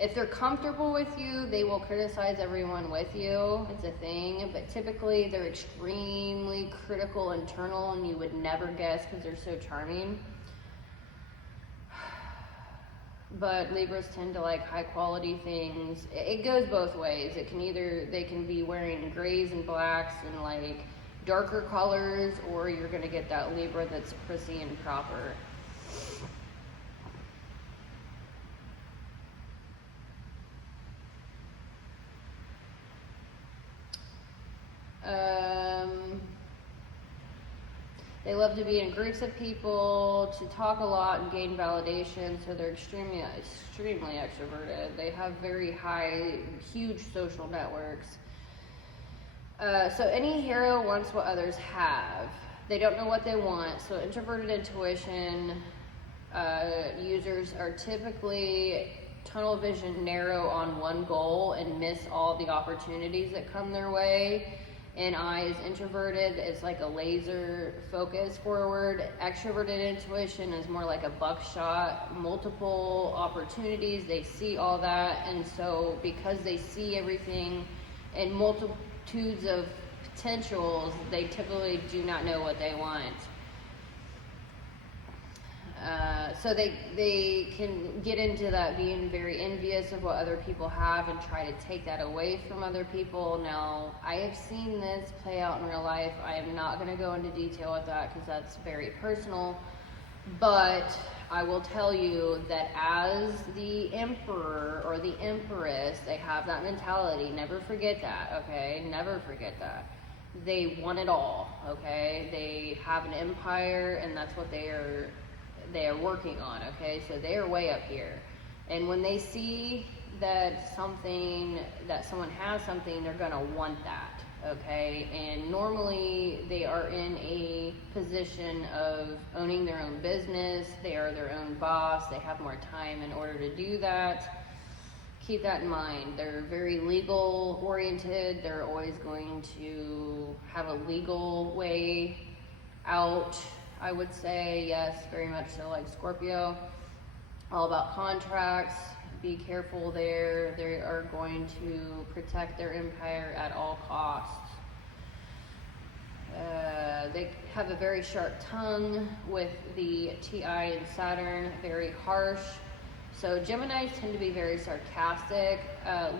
if they're comfortable with you, they will criticize everyone with you. It's a thing, but typically they're extremely critical internal, and you would never guess because they're so charming. But Libras tend to like high quality things. It goes both ways. It can they can be wearing grays and blacks and like darker colors, or you're gonna get that Libra that's prissy and proper. They love to be in groups of people, to talk a lot and gain validation, so they're extremely extroverted. They have very huge social networks. So any hero wants what others have. They don't know what they want, so introverted intuition users are typically tunnel vision, narrow on one goal and miss all the opportunities that come their way. And I is introverted, it's like a laser focus forward. Extroverted intuition is more like a buckshot, multiple opportunities, they see all that, and so because they see everything in multitudes of potentials, they typically do not know what they want. So they can get into that being very envious of what other people have and try to take that away from other people. Now, I have seen this play out in real life. I am not going to go into detail with that because that's very personal. But I will tell you that as the emperor or the empress, they have that mentality. Never forget that, okay? Never forget that. They want it all, okay? They have an empire, and that's what they are working on, okay? So they are way up here. And when they see that someone has something, they're gonna want that, okay? And normally they are in a position of owning their own business. They are their own boss. They have more time in order to do that. Keep that in mind. They're very legal oriented. They're always going to have a legal way out, I would say. Yes, very much so, like Scorpio. All about contracts. Be careful there. They are going to protect their empire at all costs. They have a very sharp tongue with the TI and Saturn, very harsh. So Geminis tend to be very sarcastic.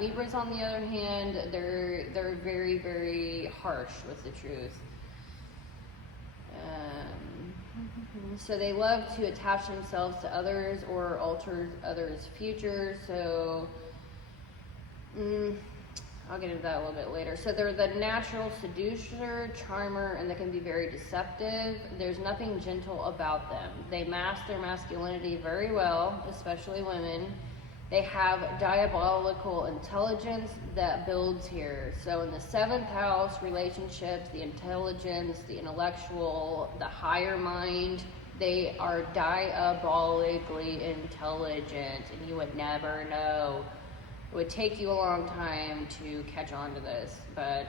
Libras, on the other hand, they're very, very harsh with the truth. So they love to attach themselves to others or alter others' futures. So I'll get into that a little bit later. So they're the natural seducer, charmer, and they can be very deceptive. There's nothing gentle about them. They mask their masculinity very well, especially women. They have diabolical intelligence that builds here. So in the 7th house, relationships, the intelligence, the intellectual, the higher mind, they are diabolically intelligent, and you would never know. It would take you a long time to catch on to this, but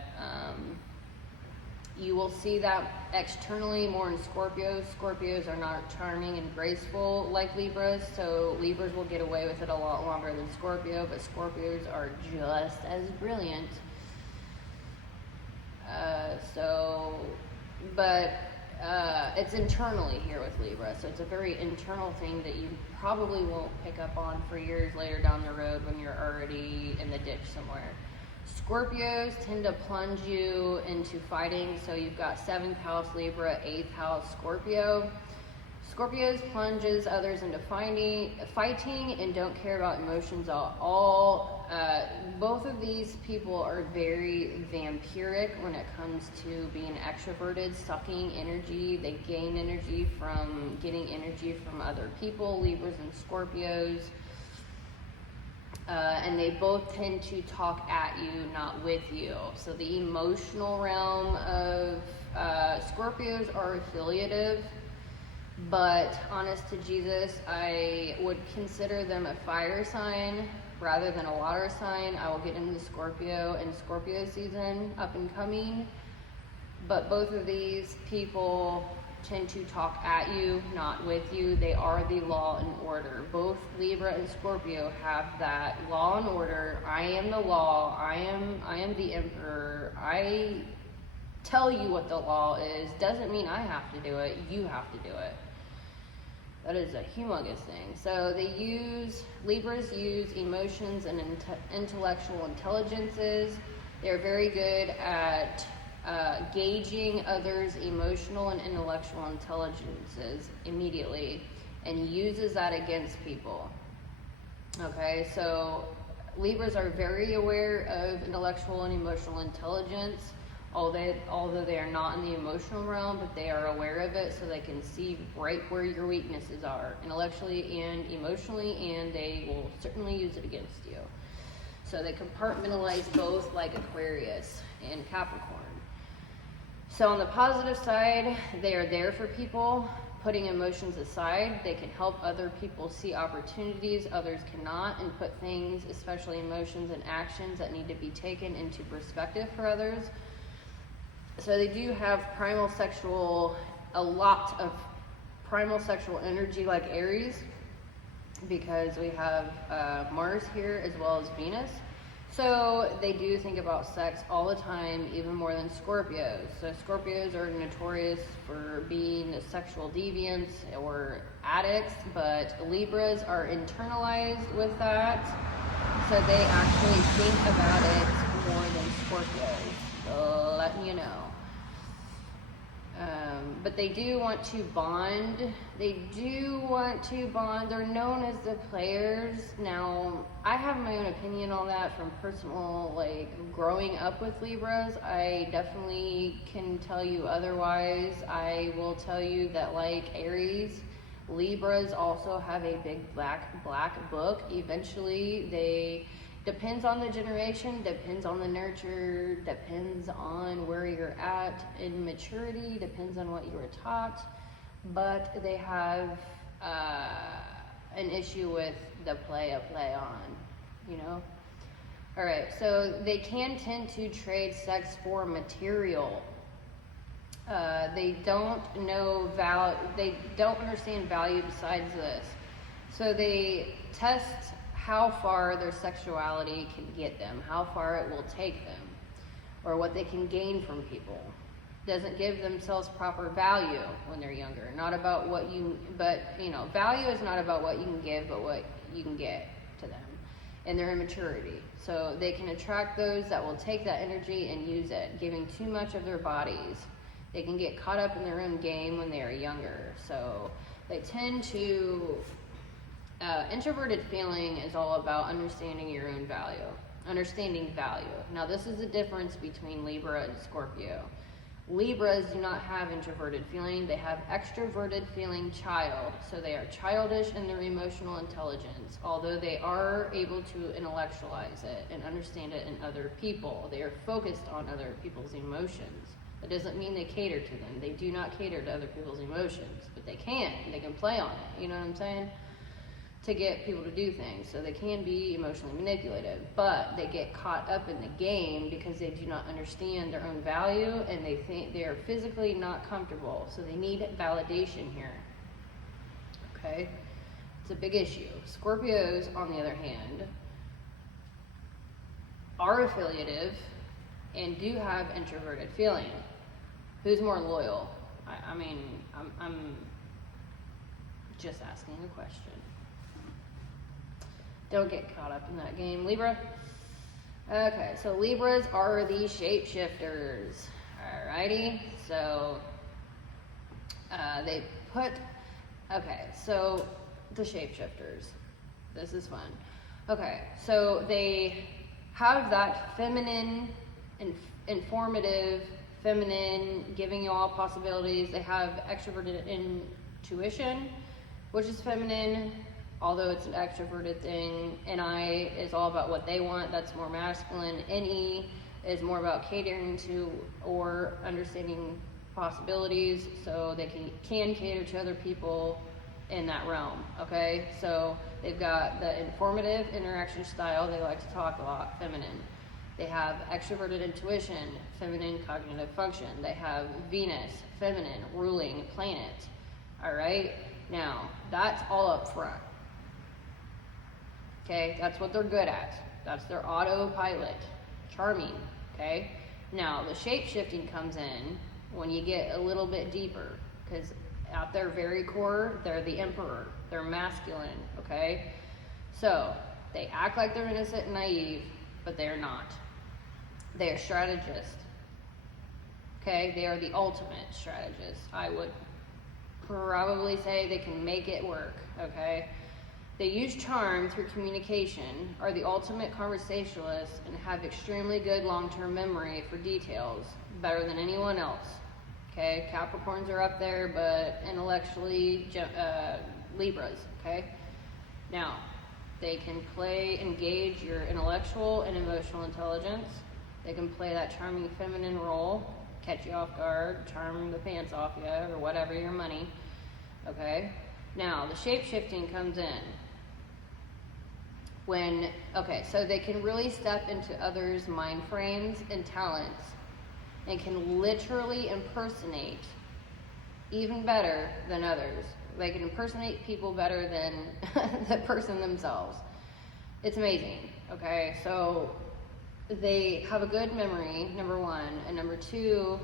you will see that externally more in Scorpios. Scorpios are not charming and graceful like Libras, so Libras will get away with it a lot longer than Scorpio, but Scorpios are just as brilliant. It's internally here with Libra, so it's a very internal thing that you probably won't pick up on for years later down the road when you're already in the ditch somewhere. Scorpios tend to plunge you into fighting, so you've got 7th house Libra, 8th house Scorpio. Scorpios plunges others into fighting and don't care about emotions at all. Both of these people are very vampiric when it comes to being extroverted, sucking energy. They gain energy from getting energy from other people, Libras and Scorpios. And they both tend to talk at you, not with you. So the emotional realm of Scorpios are affiliative, but honest to Jesus, I would consider them a fire sign rather than a water sign. I will get into Scorpio and Scorpio season up and coming, but both of these people tend to talk at you, not with you. They are the law and order. Both Libra and Scorpio have that law and order. I am the law. I am the emperor. I tell you what the law is. Doesn't mean I have to do it. You have to do it. That is a humongous thing. So Libras use emotions and intellectual intelligences. They're very good at gauging others' emotional and intellectual intelligences immediately and uses that against people. Okay, so Libras are very aware of intellectual and emotional intelligence, although they are not in the emotional realm, but they are aware of it, so they can see right where your weaknesses are, intellectually and emotionally, and they will certainly use it against you. So they compartmentalize both like Aquarius and Capricorn. So on the positive side, they are there for people, putting emotions aside. They can help other people see opportunities others cannot, and put things, especially emotions and actions, that need to be taken into perspective for others. So they do have a lot of primal sexual energy like Aries, because we have Mars here as well as Venus. So they do think about sex all the time, even more than Scorpios. So Scorpios are notorious for being sexual deviants or addicts, but Libras are internalized with that. So they actually think about it more than Scorpios. So letting you know. But they do want to bond. They're known as the players. Now, I have my own opinion on that from personal, growing up with Libras. I definitely can tell you otherwise. I will tell you that, like Aries, Libras also have a big black book. Eventually, depends on the generation, depends on the nurture, depends on where you're at in maturity, depends on what you were taught, but they have an issue with the play on, you know? All right, so they can tend to trade sex for material. They don't understand value besides this. So they test how far their sexuality can get them, how far it will take them, or what they can gain from people. Doesn't give themselves proper value when they're younger. Value is not about what you can give, but what you can get to them in their immaturity. So they can attract those that will take that energy and use it, giving too much of their bodies. They can get caught up in their own game when they are younger. So they tend to, introverted feeling is all about understanding your own value, understanding value. Now this is the difference between Libra and Scorpio. Libras do not have introverted feeling, they have extroverted feeling child. So they are childish in their emotional intelligence, although they are able to intellectualize it and understand it in other people. They are focused on other people's emotions. That doesn't mean they cater to them. They do not cater to other people's emotions, but they can play on it, you know what I'm saying? To get people to do things. So they can be emotionally manipulative, but they get caught up in the game because they do not understand their own value and they think they are physically not comfortable. So they need validation here. Okay? It's a big issue. Scorpios, on the other hand, are affiliative and do have introverted feeling. Who's more loyal? I mean, I'm just asking a question. Don't get caught up in that game. Libra? Okay, so Libras are the shapeshifters. Alrighty, so they put, okay, so the shapeshifters. This is fun. Okay, so they have that feminine, informative, feminine, giving you all possibilities. They have extroverted intuition, which is feminine, although it's an extroverted thing. NI is all about what they want, that's more masculine. NE is more about catering to or understanding possibilities, so they can cater to other people in that realm, okay? So they've got the informative interaction style, they like to talk a lot, feminine. They have extroverted intuition, feminine cognitive function. They have Venus, feminine, ruling planet, all right? Now, that's all up front. Okay, that's what they're good at. That's their autopilot. Charming, okay? Now, the shape-shifting comes in when you get a little bit deeper, because at their very core, they're the emperor. They're masculine, okay? So, they act like they're innocent and naive, but they're not. They are strategists, okay? They are the ultimate strategist. I would probably say they can make it work, okay? They use charm through communication, are the ultimate conversationalists, and have extremely good long-term memory for details, better than anyone else. Okay, Capricorns are up there, but intellectually, Libras, okay? Now, they can engage your intellectual and emotional intelligence. They can play that charming feminine role, catch you off guard, charm the pants off you, or whatever, your money, okay? Now, the shape-shifting comes in when, okay, so they can really step into others' mind frames and talents and can literally impersonate even better than others. They can impersonate people better than the person themselves. It's amazing, okay? So they have a good memory, number one, and number two,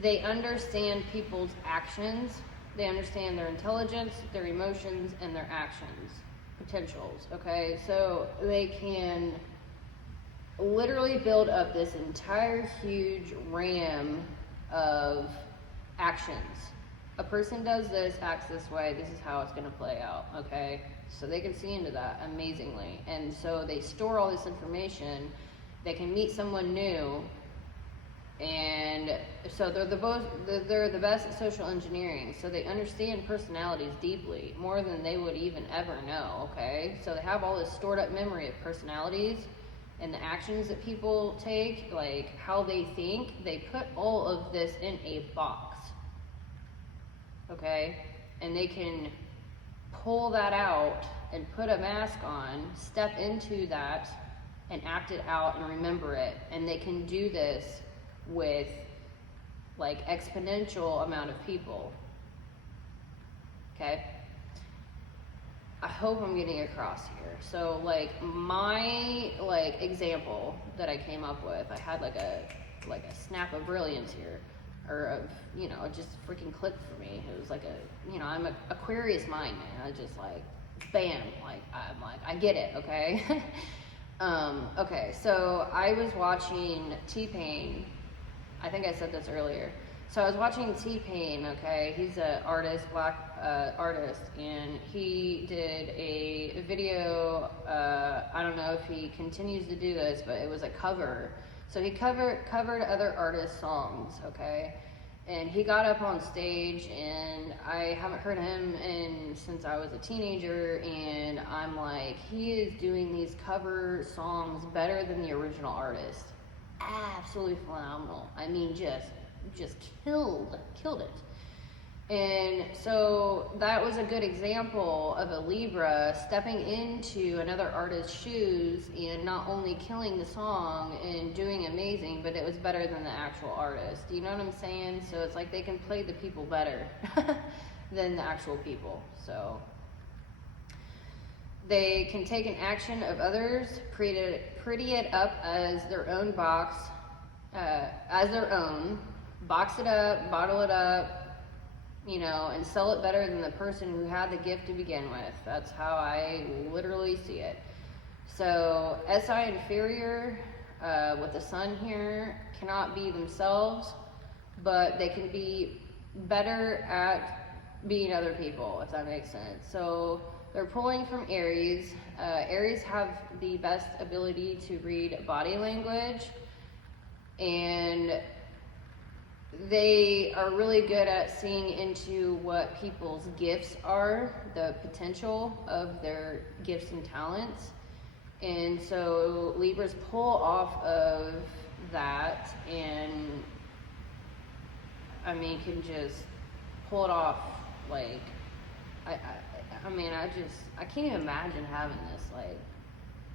they understand people's actions. They understand their intelligence, their emotions, and their actions, potentials, okay? So they can literally build up this entire huge RAM of actions. A person does this, acts this way, this is how it's going to play out, okay? So they can see into that amazingly. And so they store all this information. They can meet someone new, and so they're the best at social engineering. So they understand personalities deeply, more than they would even ever know, okay? So they have all this stored up memory of personalities and the actions that people take, like how they think. They put all of this in a box, okay? And they can pull that out and put a mask on, step into that, and act it out and remember it. And they can do this with like exponential amount of people, okay? I hope I'm getting across here. So like my example that I came up with, I had like a snap of brilliance here, or of, you know, it just freaking clicked for me. It was like a, you know, I'm a Aquarius mind, man. I just like, bam, like I'm like, I get it, okay? Okay, so I was watching T-Pain. I think I said this earlier. So I was watching T-Pain, okay? He's an artist, black artist, and he did a video, I don't know if he continues to do this, but it was a cover. So he covered other artists' songs, okay? And he got up on stage, and I haven't heard him since I was a teenager, and I'm like, he is doing these cover songs better than the original artist. Absolutely phenomenal. I mean, just killed it. And so that was a good example of a Libra stepping into another artist's shoes and not only killing the song and doing amazing, but it was better than the actual artist. Do you know what I'm saying? So it's like they can play the people better than the actual people. So they can take an action of others, pretty it up as their own box, box it up, bottle it up, you know, and sell it better than the person who had the gift to begin with. That's how I literally see it. So SI inferior with the sun here cannot be themselves, but they can be better at being other people, if that makes sense. So they're pulling from Aries. Aries have the best ability to read body language, and they are really good at seeing into what people's gifts are, the potential of their gifts and talents. And so Libras pull off of that and, I mean, can just pull it off. Like, I can't even imagine having this. Like,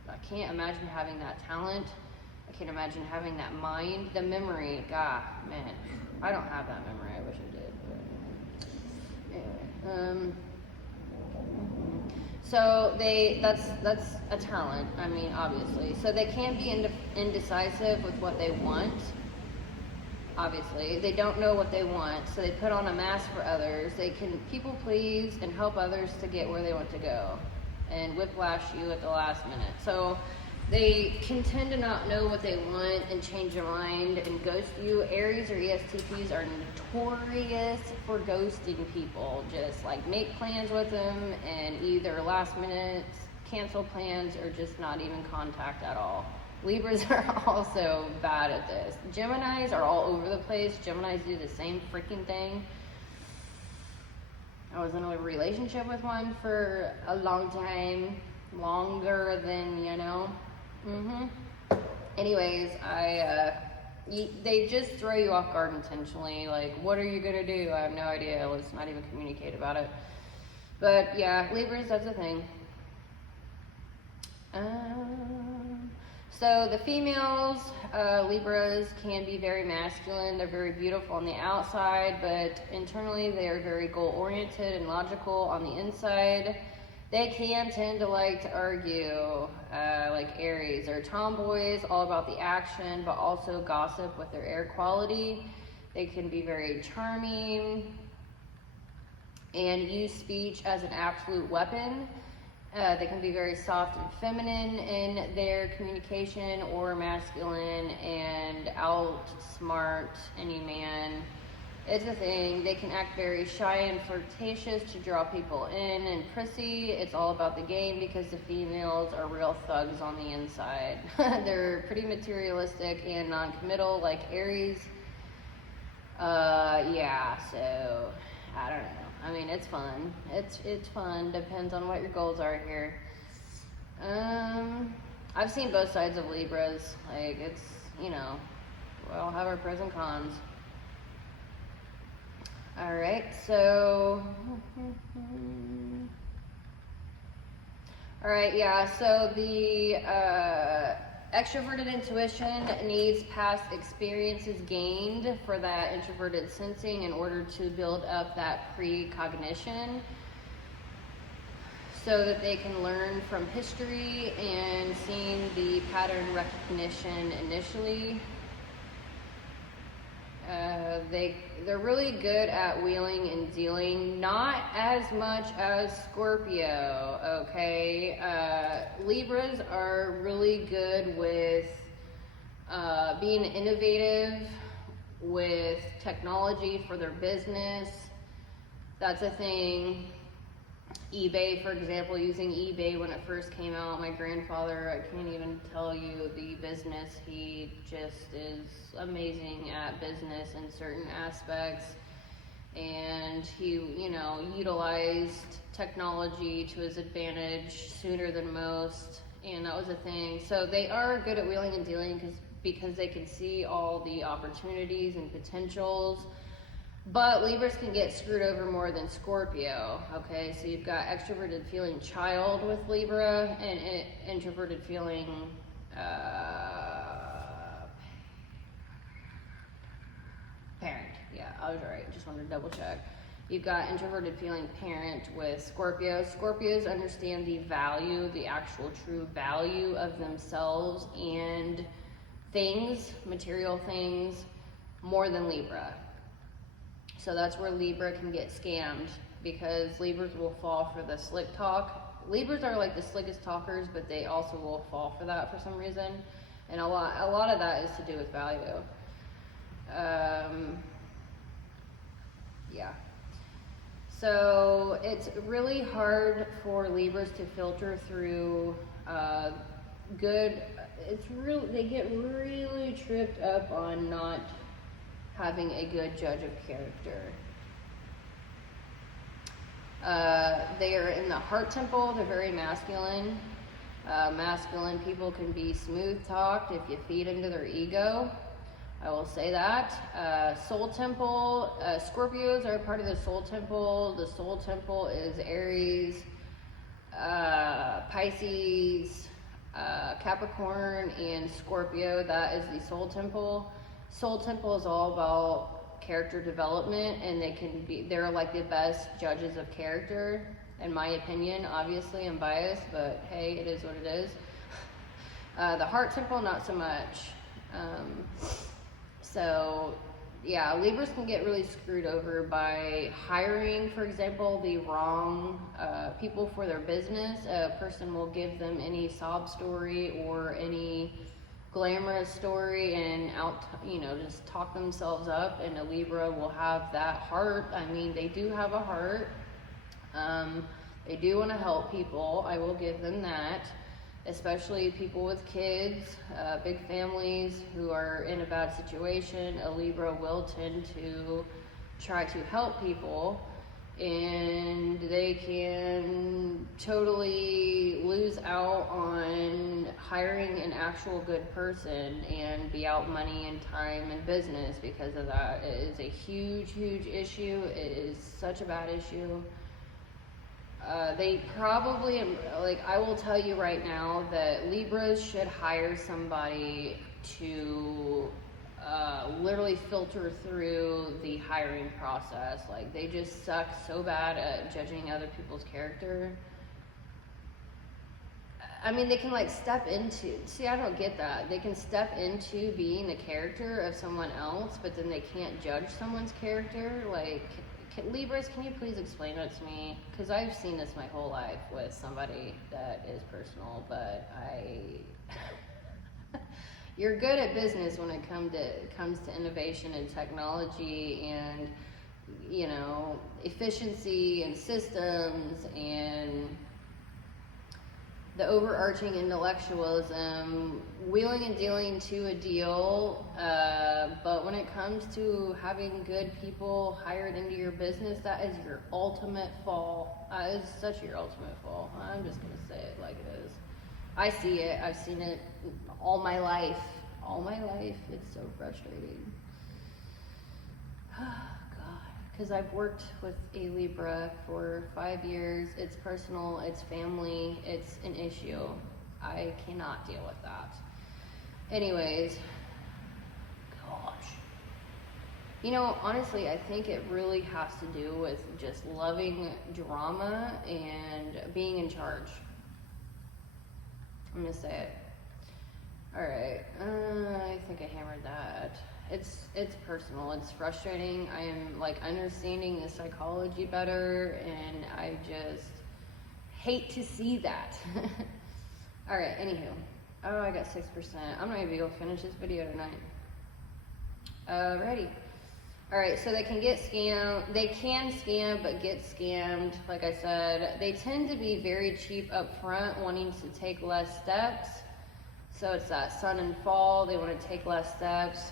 I can't imagine having that talent. I can't imagine having that mind, the memory. God, man, I don't have that memory. I wish I did. But anyway, so that's a talent. I mean, obviously. So they can be indecisive with what they want. Obviously, they don't know what they want, so they put on a mask for others. They can people please and help others to get where they want to go, and whiplash you at the last minute. So they can tend to not know what they want and change their mind and ghost you. Aries or ESTPs are notorious for ghosting people. Just like make plans with them and either last minute cancel plans or just not even contact at all. Libras are also bad at this. Geminis are all over the place. Geminis do the same freaking thing. I was in a relationship with one for a long time, longer than, you know. Anyways, they just throw you off guard intentionally. Like, what are you gonna do? I have no idea. Let's not even communicate about it. But yeah, Libras, that's a thing. So the females, Libras, can be very masculine. They're very beautiful on the outside, but internally they are very goal-oriented and logical on the inside. They can tend to like to argue, like Aries. They're tomboys, all about the action, but also gossip with their air quality. They can be very charming and use speech as an absolute weapon. They can be very soft and feminine in their communication, or masculine and outsmart any man. It's a thing. They can act very shy and flirtatious to draw people in, and prissy. It's all about the game because the females are real thugs on the inside. They're pretty materialistic and non-committal like Aries. Yeah, so I don't know. I mean, it's fun. It's fun. Depends on what your goals are here. I've seen both sides of Libras. Like, it's, you know, we all have our pros and cons. All right, so all right, yeah. So the extroverted intuition needs past experiences gained for that introverted sensing in order to build up that precognition, so that they can learn from history and seeing the pattern recognition initially. They're really good at wheeling and dealing, not as much as Scorpio, okay? Libras are really good with being innovative with technology for their business. That's a thing. eBay, for example, using eBay when it first came out. My grandfather, I can't even tell you the business. He just is amazing at business in certain aspects. And he, you know, utilized technology to his advantage sooner than most. And that was a thing. So they are good at wheeling and dealing because they can see all the opportunities and potentials. But Libras can get screwed over more than Scorpio, okay? So you've got extroverted feeling child with Libra and introverted feeling parent. Yeah, I was right. Just wanted to double check. You've got introverted feeling parent with Scorpio. Scorpios understand the value, the actual true value of themselves and things, material things, more than Libra. So that's where Libra can get scammed, because Libras will fall for the slick talk. Libras are like the slickest talkers, but they also will fall for that for some reason. And a lot of that is to do with value. Yeah. So it's really hard for Libras to filter through good. They get really tripped up on not having a good judge of character. They are in the heart temple. They're very masculine. Masculine people can be smooth talked if you feed into their ego. I will say that. Soul temple. Scorpios are part of the soul temple. The soul temple is Aries, Pisces, Capricorn, and Scorpio. That is the soul temple. Soul temple is all about character development, and they're like the best judges of character, in my opinion. Obviously, I'm biased, but hey, it is what it is. The heart temple, not so much. So, yeah, Libras can get really screwed over by hiring, for example, the wrong people for their business. A person will give them any sob story or any glamorous story and just talk themselves up, and a Libra will have that heart. I mean, they do have a heart. They do want to help people. I will give them that, especially people with kids, big families who are in a bad situation. A Libra will tend to try to help people, and they can totally lose out on hiring an actual good person and be out money and time and business because of that. It is a huge, huge issue. It is such a bad issue. They probably, I will tell you right now that Libras should hire somebody to literally filter through the hiring process. Like, they just suck so bad at judging other people's character. I mean, they can step into, I don't get that. They can step into being the character of someone else, but then they can't judge someone's character. Libras, can you please explain that to me? Because I've seen this my whole life with somebody that is personal, but you're good at business when it comes to innovation and technology and, efficiency and systems and the overarching intellectualism, wheeling and dealing to a deal, but when it comes to having good people hired into your business, that is your ultimate fall. That is such your ultimate fall. I'm just going to say it like it is. I see it. I've seen it all my life. All my life. It's so frustrating. Because I've worked with a Libra for 5 years. It's personal, it's family, it's an issue. I cannot deal with that. Anyways, gosh. Honestly, I think it really has to do with just loving drama and being in charge. I'm gonna say it. Alright, I think I hammered that. It's personal, it's frustrating. I am understanding the psychology better, and I just hate to see that. Alright, anywho. Oh, I got 6%. I'm not gonna be able to finish this video tonight. Alrighty. Alright, so they can get scammed. They can scam, but get scammed. Like I said, they tend to be very cheap up front, wanting to take less steps. So it's that sun and fall. They want to take less steps,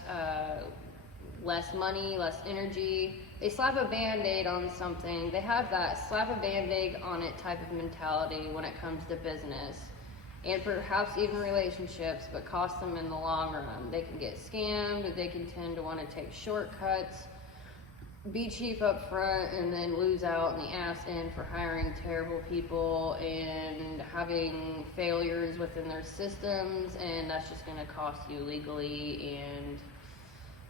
less money, less energy. They slap a band-aid on something. They have that slap a band-aid on it type of mentality when it comes to business. And perhaps even relationships, but cost them in the long run. They can get scammed, they can tend to want to take shortcuts, be cheap up front, and then lose out in the ass end for hiring terrible people and having failures within their systems, and that's just going to cost you legally, and,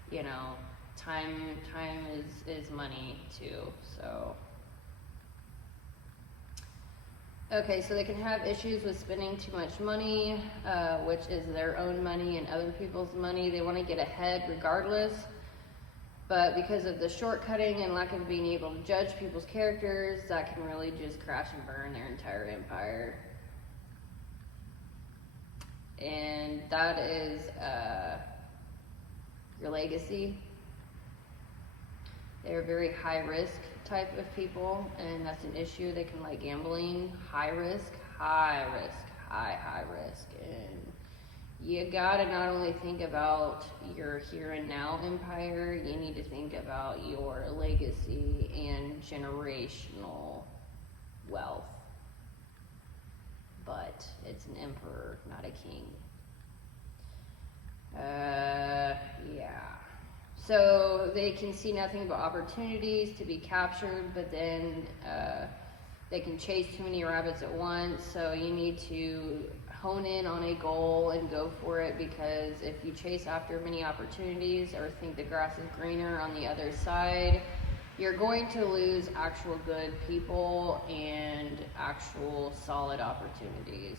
you know, time is money too, so... Okay, so they can have issues with spending too much money, which is their own money and other people's money. They want to get ahead regardless, but because of the shortcutting and lack of being able to judge people's characters, that can really just crash and burn their entire empire. And that is your legacy. They're very high risk type of people, and that's an issue. They can like gambling, high risk, high risk. And you gotta not only think about your here and now empire, you need to think about your legacy and generational wealth. But it's an emperor, not a king. Yeah. So they can see nothing but opportunities to be captured, but then they can chase too many rabbits at once. So you need to hone in on a goal and go for it, because if you chase after many opportunities or think the grass is greener on the other side, you're going to lose actual good people and actual solid opportunities.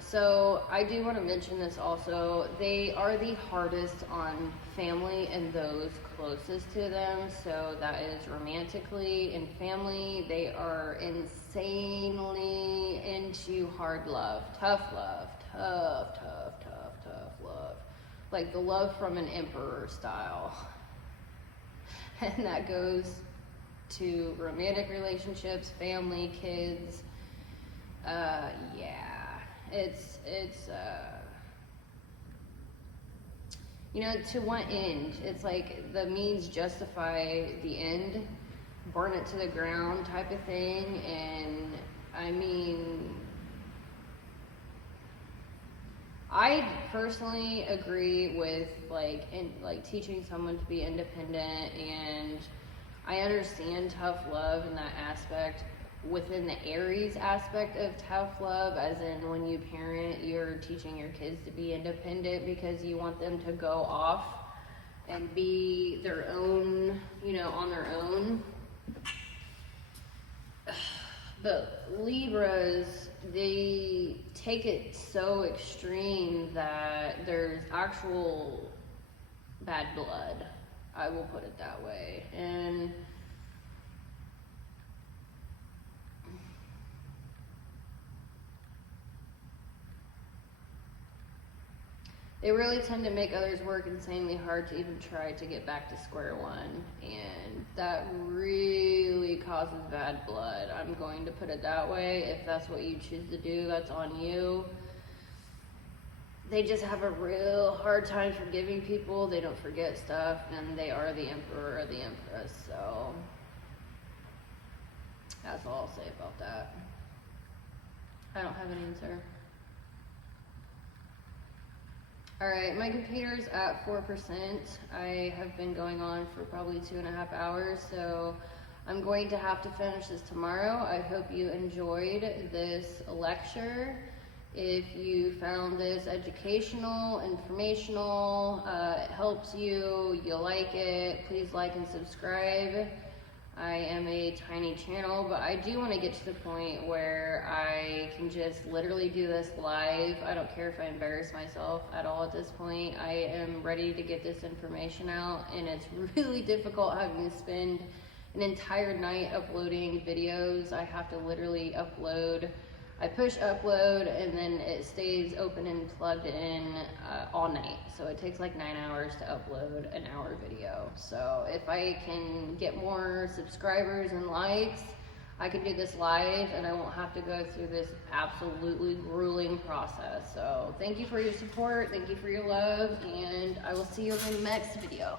So I do want to mention this also. They are the hardest on family and those closest to them. So that is romantically and family. They are insanely into hard love, tough love, tough love. Like the love from an emperor style. And that goes to romantic relationships, family, kids. Yeah. It's you know, to what end? It's like the means justify the end, burn it to the ground type of thing. And I mean, I personally agree with like teaching someone to be independent, and I understand tough love in that aspect. Within the Aries aspect of tough love, as in when you parent, you're teaching your kids to be independent because you want them to go off and be their own, you know, on their own. But Libras, they take it so extreme that there's actual bad blood. I will put it that way. And they really tend to make others work insanely hard to even try to get back to square one. And that really causes bad blood. I'm going to put it that way. If that's what you choose to do, that's on you. They just have a real hard time forgiving people. They don't forget stuff, and they are the emperor or the empress. So that's all I'll say about that. I don't have an answer. Alright, my computer's at 4%. I have been going on for probably 2.5 hours, so I'm going to have to finish this tomorrow. I hope you enjoyed this lecture. If you found this educational, informational, it helps you, you like it, please like and subscribe. I am a tiny channel, but I do want to get to the point where I can just literally do this live. I don't care if I embarrass myself at all at this point. I am ready to get this information out, and it's really difficult having to spend an entire night uploading videos. I have to literally upload I push upload and then it stays open and plugged in all night. So it takes like 9 hours to upload an hour video. So if I can get more subscribers and likes, I can do this live and I won't have to go through this absolutely grueling process. So thank you for your support, thank you for your love, and I will see you in the next video.